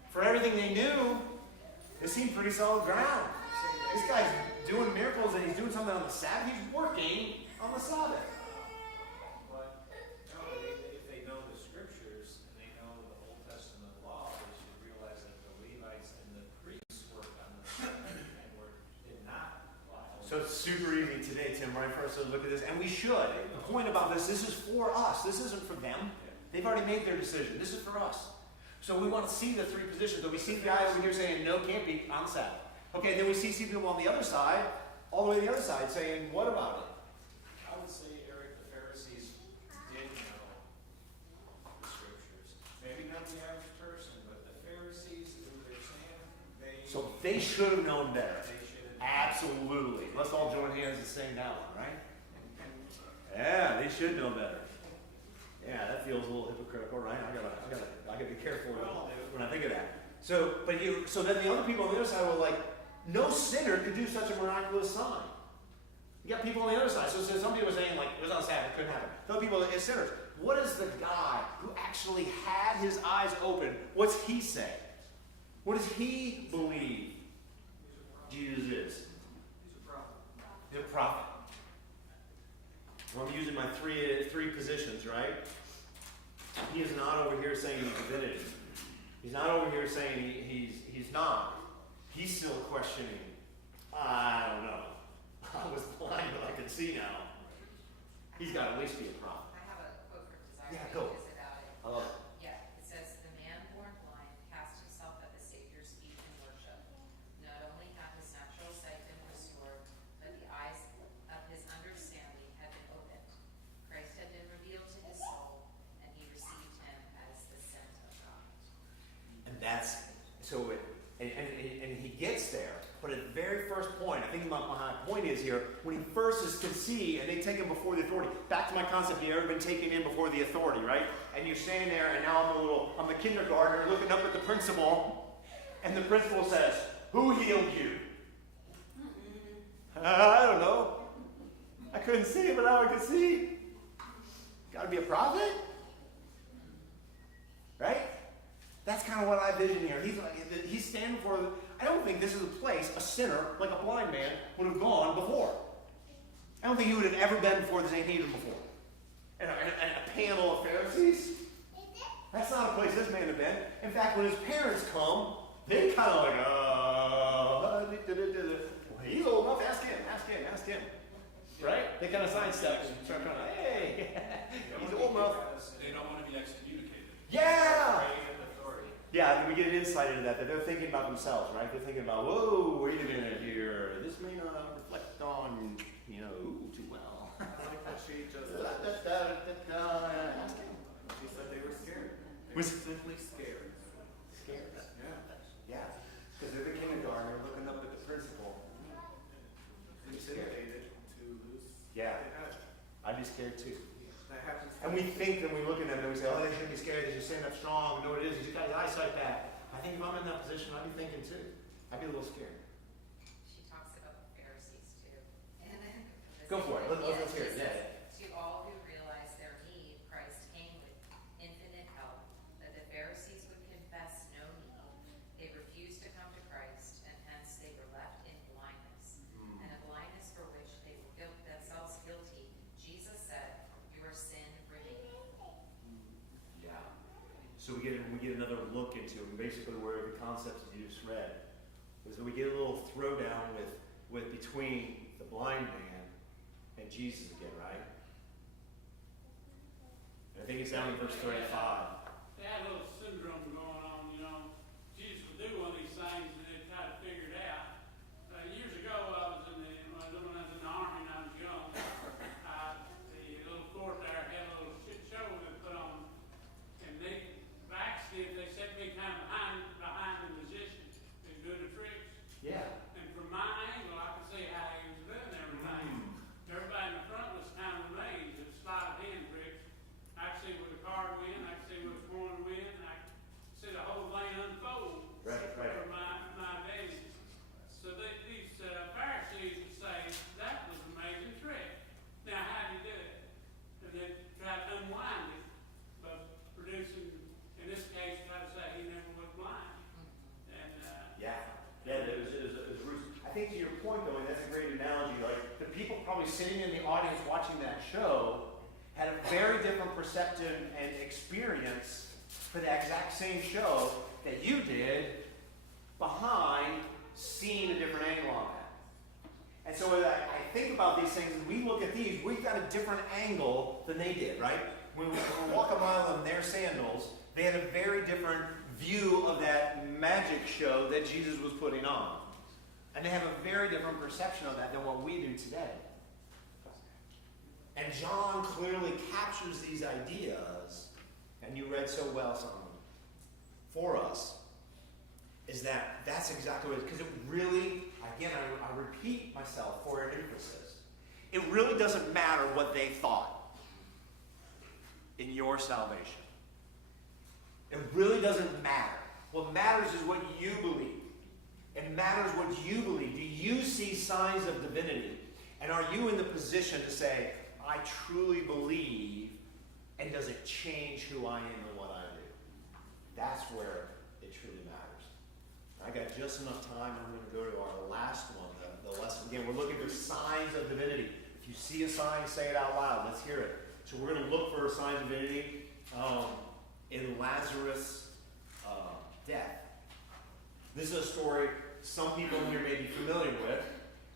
for everything they knew, it seemed pretty solid ground. This guy's doing miracles and he's doing something on the Sabbath. He's working on the Sabbath. But no, if they know the scriptures and they know the Old Testament law, they should realize that the Levites and the priests worked on the Sabbath and did not lie. So it's super easy today, Tim, right, for us to look at this. And we should. The point about this is for us. This isn't for them. They've already made their decision. This is for us. So we want to see the 3 positions. So we see the guy over here saying, no, can't be on the Sabbath. Okay, then we see people on the other side, all the way to the other side, saying, what about it? I would say, Eric, the Pharisees did know the scriptures. Maybe not the average person, but the Pharisees, who they're saying, So they should have known better. they should have. Absolutely. Let's all join hands and sing that one, right? Yeah, they should know better. Yeah, that feels a little hypocritical, right? I gotta be careful when I think of that. So then the other people on the other side were like, no sinner could do such a miraculous sign. You got people on the other side. So some people are saying, like, it was on Sabbath, couldn't happen. Other people are sinners. What is the guy who actually had his eyes open? What's he say? What does he believe Jesus is? He's a prophet. He's a prophet. Well, I'm using my three positions, right? He is not over here saying he's divinity. He's not over here saying he's not. He's still questioning. I don't know. I was blind, but I can see now. He's got to at least be a prophet. I have a quote for Desire Yeah, go. Pages about it. I love it. Yeah, it says, the man born blind cast himself at the Savior's feet in worship. Not only had his natural sight been restored, but the eyes of his understanding had been opened. Christ had been revealed to his soul, and he received him as the sent of God. And that's so. And he gets there. But at the very first point, I think my point is here, when he first is conceived and they take him before the authority. Back to my concept, you've ever been taken in before the authority, right? And you're standing there, and now I'm the kindergartner looking up at the principal, and the principal says, who healed you? I don't know. I couldn't see, but now I can see. Got to be a prophet? Right? That's kind of what I vision here. He's standing for, I don't think this is a place a sinner, like a blind man, would have gone before. I don't think he would have ever been before the Sanhedrin before. And a panel of Pharisees? That's not a place this man had been. In fact, when his parents come, they kind of like, well, he's old enough, ask him. Right? They kind of sidestep and start kind of, hey, he's old enough. They don't want to be excommunicated. Yeah! Authority. Yeah, we get an insight into that they're thinking about themselves, right? They're thinking about, whoa, wait a minute here. This may not reflect on, too well. I like that she just she said they were scared. They were simply scared. Scared. Yeah. Yeah. Because they're the kindergartner looking up at the principal. Intimidated to lose. Yeah. They had. I'd be scared too. That happens. And we think that we look at them and we say, oh, they shouldn't be scared. They should stand up strong. No, it is. You got your eyesight back. I think if I'm in that position, I'd be thinking too. I'd be a little scared. She talks about the Pharisees too. And then Go for it. Let's hear it. she Yeah. says, to all who realize their need, Christ came with infinite help, that the Pharisees would confess no need. They refused to come to Christ, and hence they were left in blindness. And a blindness for which they were themselves guilty. Jesus said, your sin remains. Yeah. So we get another look into basically where the concepts that you just read. Is that we get a little throwdown with between the blind man and Jesus again, right? And I think it's down in verse 35. They had a little syndrome going on, Jesus would do one of these things and they'd try to figure it out. Years ago, when I was in the army and I was young, the little fort there had a little shit show they put on probably sitting in the audience watching that show had a very different perception and experience for the exact same show that you did behind seeing a different angle on that. And so when I think about these things, and we look at these, we've got a different angle than they did, right? When we walk a mile in their sandals, they had a very different view of that magic show that Jesus was putting on. And they have a very different perception of that than what we do today. And John clearly captures these ideas, and you read so well, Solomon, for us, is that that's exactly what it is. Because it really, again, I repeat myself for an emphasis. It really doesn't matter what they thought in your salvation. It really doesn't matter. What matters is what you believe. It matters what you believe. Do you see signs of divinity? And are you in the position to say, I truly believe, and does it change who I am and what I do? That's where it truly matters. I got just enough time. I'm going to go to our last one, the lesson. Again, we're looking for signs of divinity. If you see a sign, say it out loud. Let's hear it. So we're going to look for signs of divinity in Lazarus' death. This is a story some people in here may be familiar with.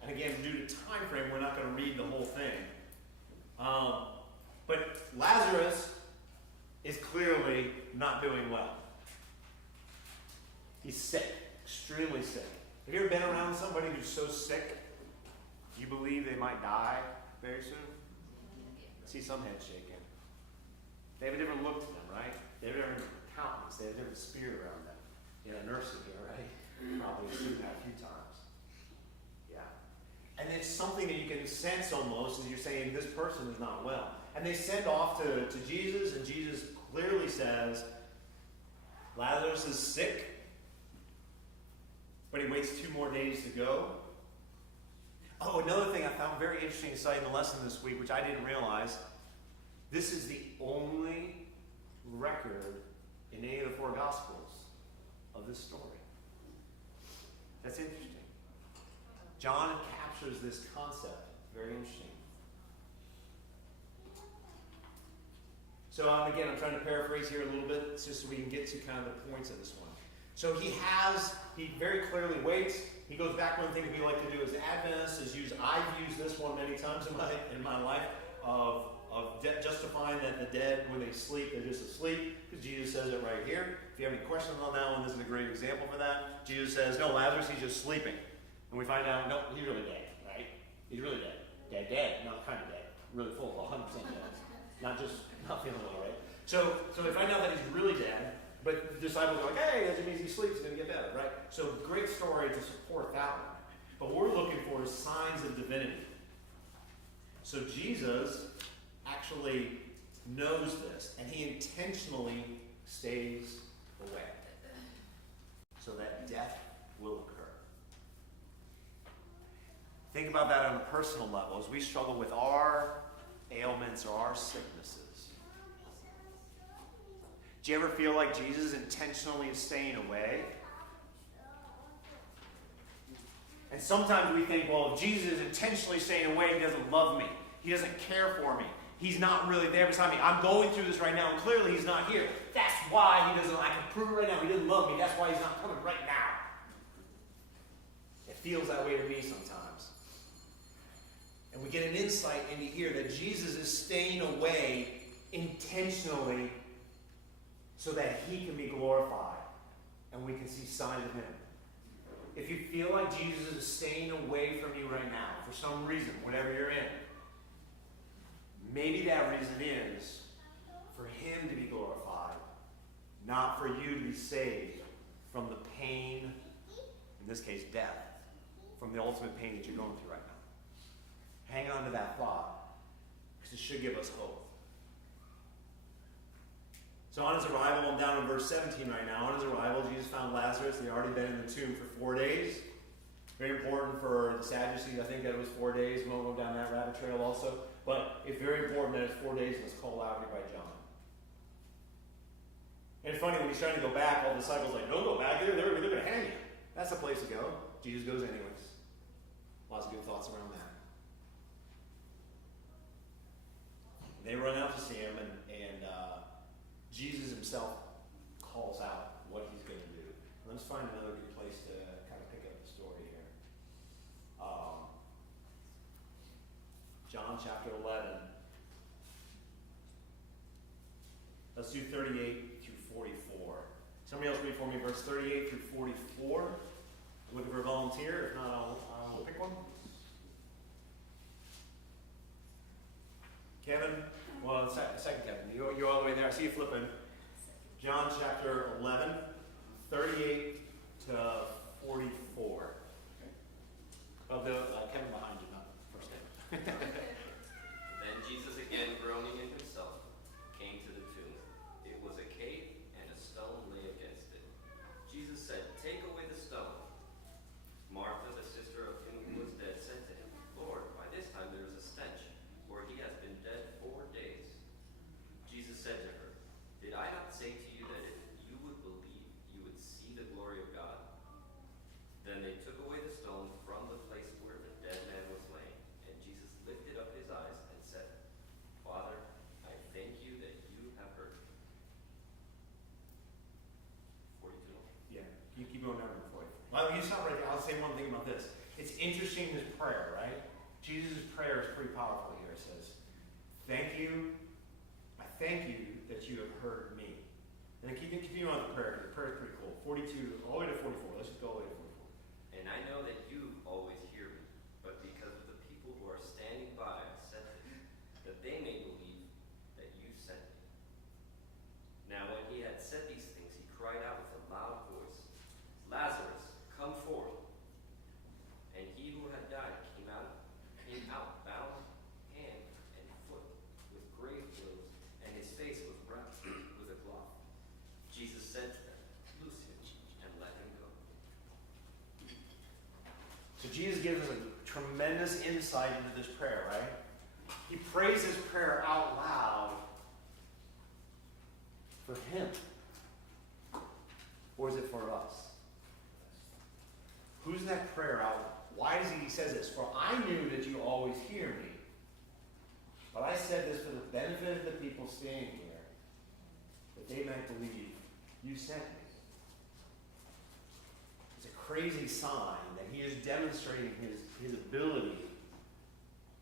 And again, due to time frame, we're not going to read the whole thing. But Lazarus is clearly not doing well. He's sick, extremely sick. Have you ever been around somebody who's so sick you believe they might die very soon? I see some heads shaking. They have a different look to them, right? They have a different countenance. They have a different spirit around them. In a nursing here, right? Probably seen that a few times. Yeah. And it's something that you can sense almost as you're saying, this person is not well. And they send off to Jesus, and Jesus clearly says, Lazarus is sick, but he waits 2 more days to go. Oh, another thing I found very interesting to study in the lesson this week, which I didn't realize, this is the only record in any of the 4 Gospels of this story. That's interesting. John captures this concept. Very interesting. So again, I'm trying to paraphrase here a little bit, just so we can get to kind of the points of this one. So he very clearly waits. He goes back. One thing we like to do as Adventists is I've used this one many times in my life of justifying that the dead, when they sleep, they're just asleep, because Jesus says it right here. If you have any questions on that one, this is a great example for that. Jesus says, no, Lazarus, he's just sleeping. And we find out, no, he's really dead, right? He's really dead. Dead, not kind of dead. Really full, 100% dead. Not feeling well, right? So they find out that he's really dead, but the disciples are like, hey, that means he sleeps, he's going to get better, right? So great story to support that one. But what we're looking for is signs of divinity. So Jesus actually knows this, and he intentionally stays away so that death will occur. Think about that on a personal level as we struggle with our ailments or our sicknesses. Do you ever feel like Jesus intentionally is staying away? And sometimes we think, well, if Jesus is intentionally staying away, he doesn't love me. He doesn't care for me. He's not really there beside me. I'm going through this right now, and clearly he's not here. That's why he doesn't, I can prove it right now, he doesn't love me. That's why he's not coming right now. It feels that way to me sometimes. And we get an insight into here that Jesus is staying away intentionally so that he can be glorified and we can see signs of him. If you feel like Jesus is staying away from you right now for some reason, whatever you're in, maybe that reason is for him to be glorified, not for you to be saved from the pain, in this case death, from the ultimate pain that you're going through right now. Hang on to that thought, because it should give us hope. So on his arrival, I'm down in verse 17 right now. On his arrival, Jesus found Lazarus. He had already been in the tomb for 4 days. Very important for the Sadducees. I think that it was 4 days. We won't go down that rabbit trail also. But it's very important that it's 4 days, and it's called out here by John. And it's funny, when he's trying to go back, all the disciples are like, don't go back there. They're going to hang you. That's the place to go. Jesus goes anyways. Lots of good thoughts around that. And they run out to see him, and Jesus himself calls out what he's going to do. Let's find another good place to kind of pick up the story here. John chapter 11. Let's do 38 through 44. Somebody else read for me verse 38 through 44. Looking for a volunteer. If not, I'll pick one. Kevin? Well, second Kevin. You're all the way there. I see you flipping. John chapter 11, 38 to 44. Oh, Kevin behind you, not first name. Then Jesus, again groaning in himself, came to the tomb. It was a cave, and a stone lay against it. Jesus said, "Take away the stone." Martha, the sister of him who was dead, said to him, "Lord, by this time there is a stench, for he has been dead 4 days." Jesus said to her, "Did I not say to you that if you would believe, you would see the glory of God?" Then they took away the stone from the place where the dead man was laying, and Jesus lifted up his eyes and said, "Father, I thank you that you have heard me." 42. Yeah, you keep going down to 40. Well, you stop right there. I'll say one thing about this. It's interesting, his prayer, right? Jesus' prayer is pretty powerful here. It says, "Thank you. I thank you that you have heard me." And then continue on the prayer. The prayer is pretty cool. 42 all the way to 44. Let's just go all the way to 44. And I know that you always hear me, but because of the people who are standing by, I said this, that they may believe that you sent me. Now when he had said these things, he cried out with a loud voice, "Lazarus, come forth." And he who had died came out bound hand and foot with grave clothes, and his face was wrapped with a cloth. Jesus said to them, "Loose him and let him go." So Jesus gives us a tremendous insight into this prayer, right? He prays this prayer out loud for him. Or is it for us? Who's that prayer out? Why does he say this? "For I knew that you always hear me. But I said this for the benefit of the people standing here, that they might believe you sent me." It's a crazy sign that he is demonstrating his ability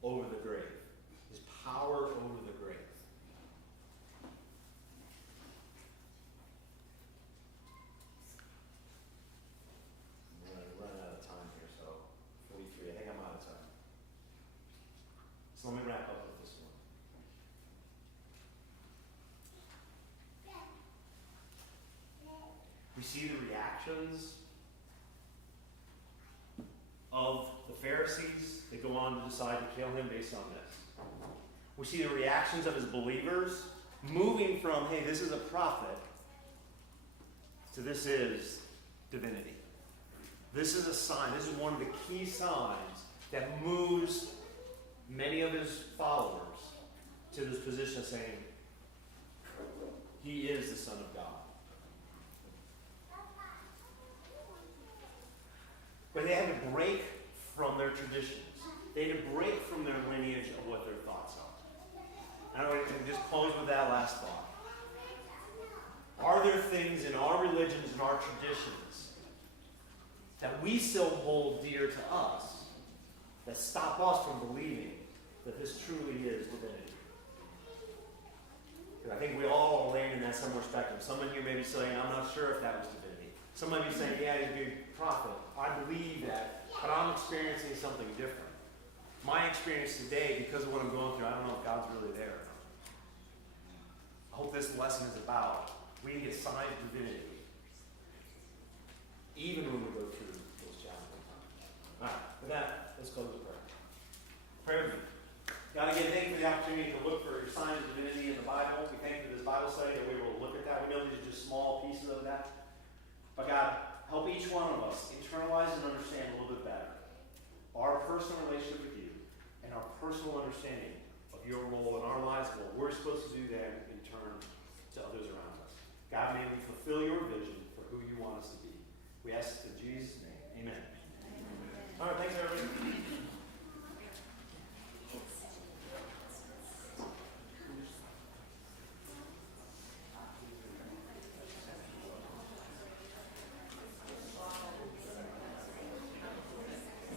over the grave, his power over the grave. I'm going to run out of time here, so 43. I think I'm out of time. So let me wrap up with this one. We see the reactions of the Pharisees. They go on to decide to kill him based on this. We see the reactions of his believers moving from, hey, this is a prophet, to this is divinity. This is a sign. This is one of the key signs that moves many of his followers to this position of saying, he is the Son of God. But they had to break from their traditions. They had to break from their lineage of what their thoughts are. And I want to just close with that last thought. Are there things in our religions and our traditions that we still hold dear to us that stop us from believing that this truly is divinity? Because I think we all are laying in that somewhere spectrum. Some of you may be saying, I'm not sure if that was divinity. Some of you saying, yeah, he's a good prophet. I believe that, but I'm experiencing something different. My experience today, because of what I'm going through, I don't know if God's really there. I hope this lesson is about we get signs of divinity, even when we go through those challenging times. All right, with that, let's close with prayer. Prayer with me. God, again, thank you for the opportunity to look for signs of divinity in the Bible. We thank you for this Bible study that we were able to look at that. We know these are just small pieces of that. But God, help each one of us internalize and understand a little bit better our personal relationship with you and our personal understanding of your role in our lives and what we're supposed to do then in turn to others around us. God, may we fulfill your vision for who you want us to be. We ask this in Jesus' name.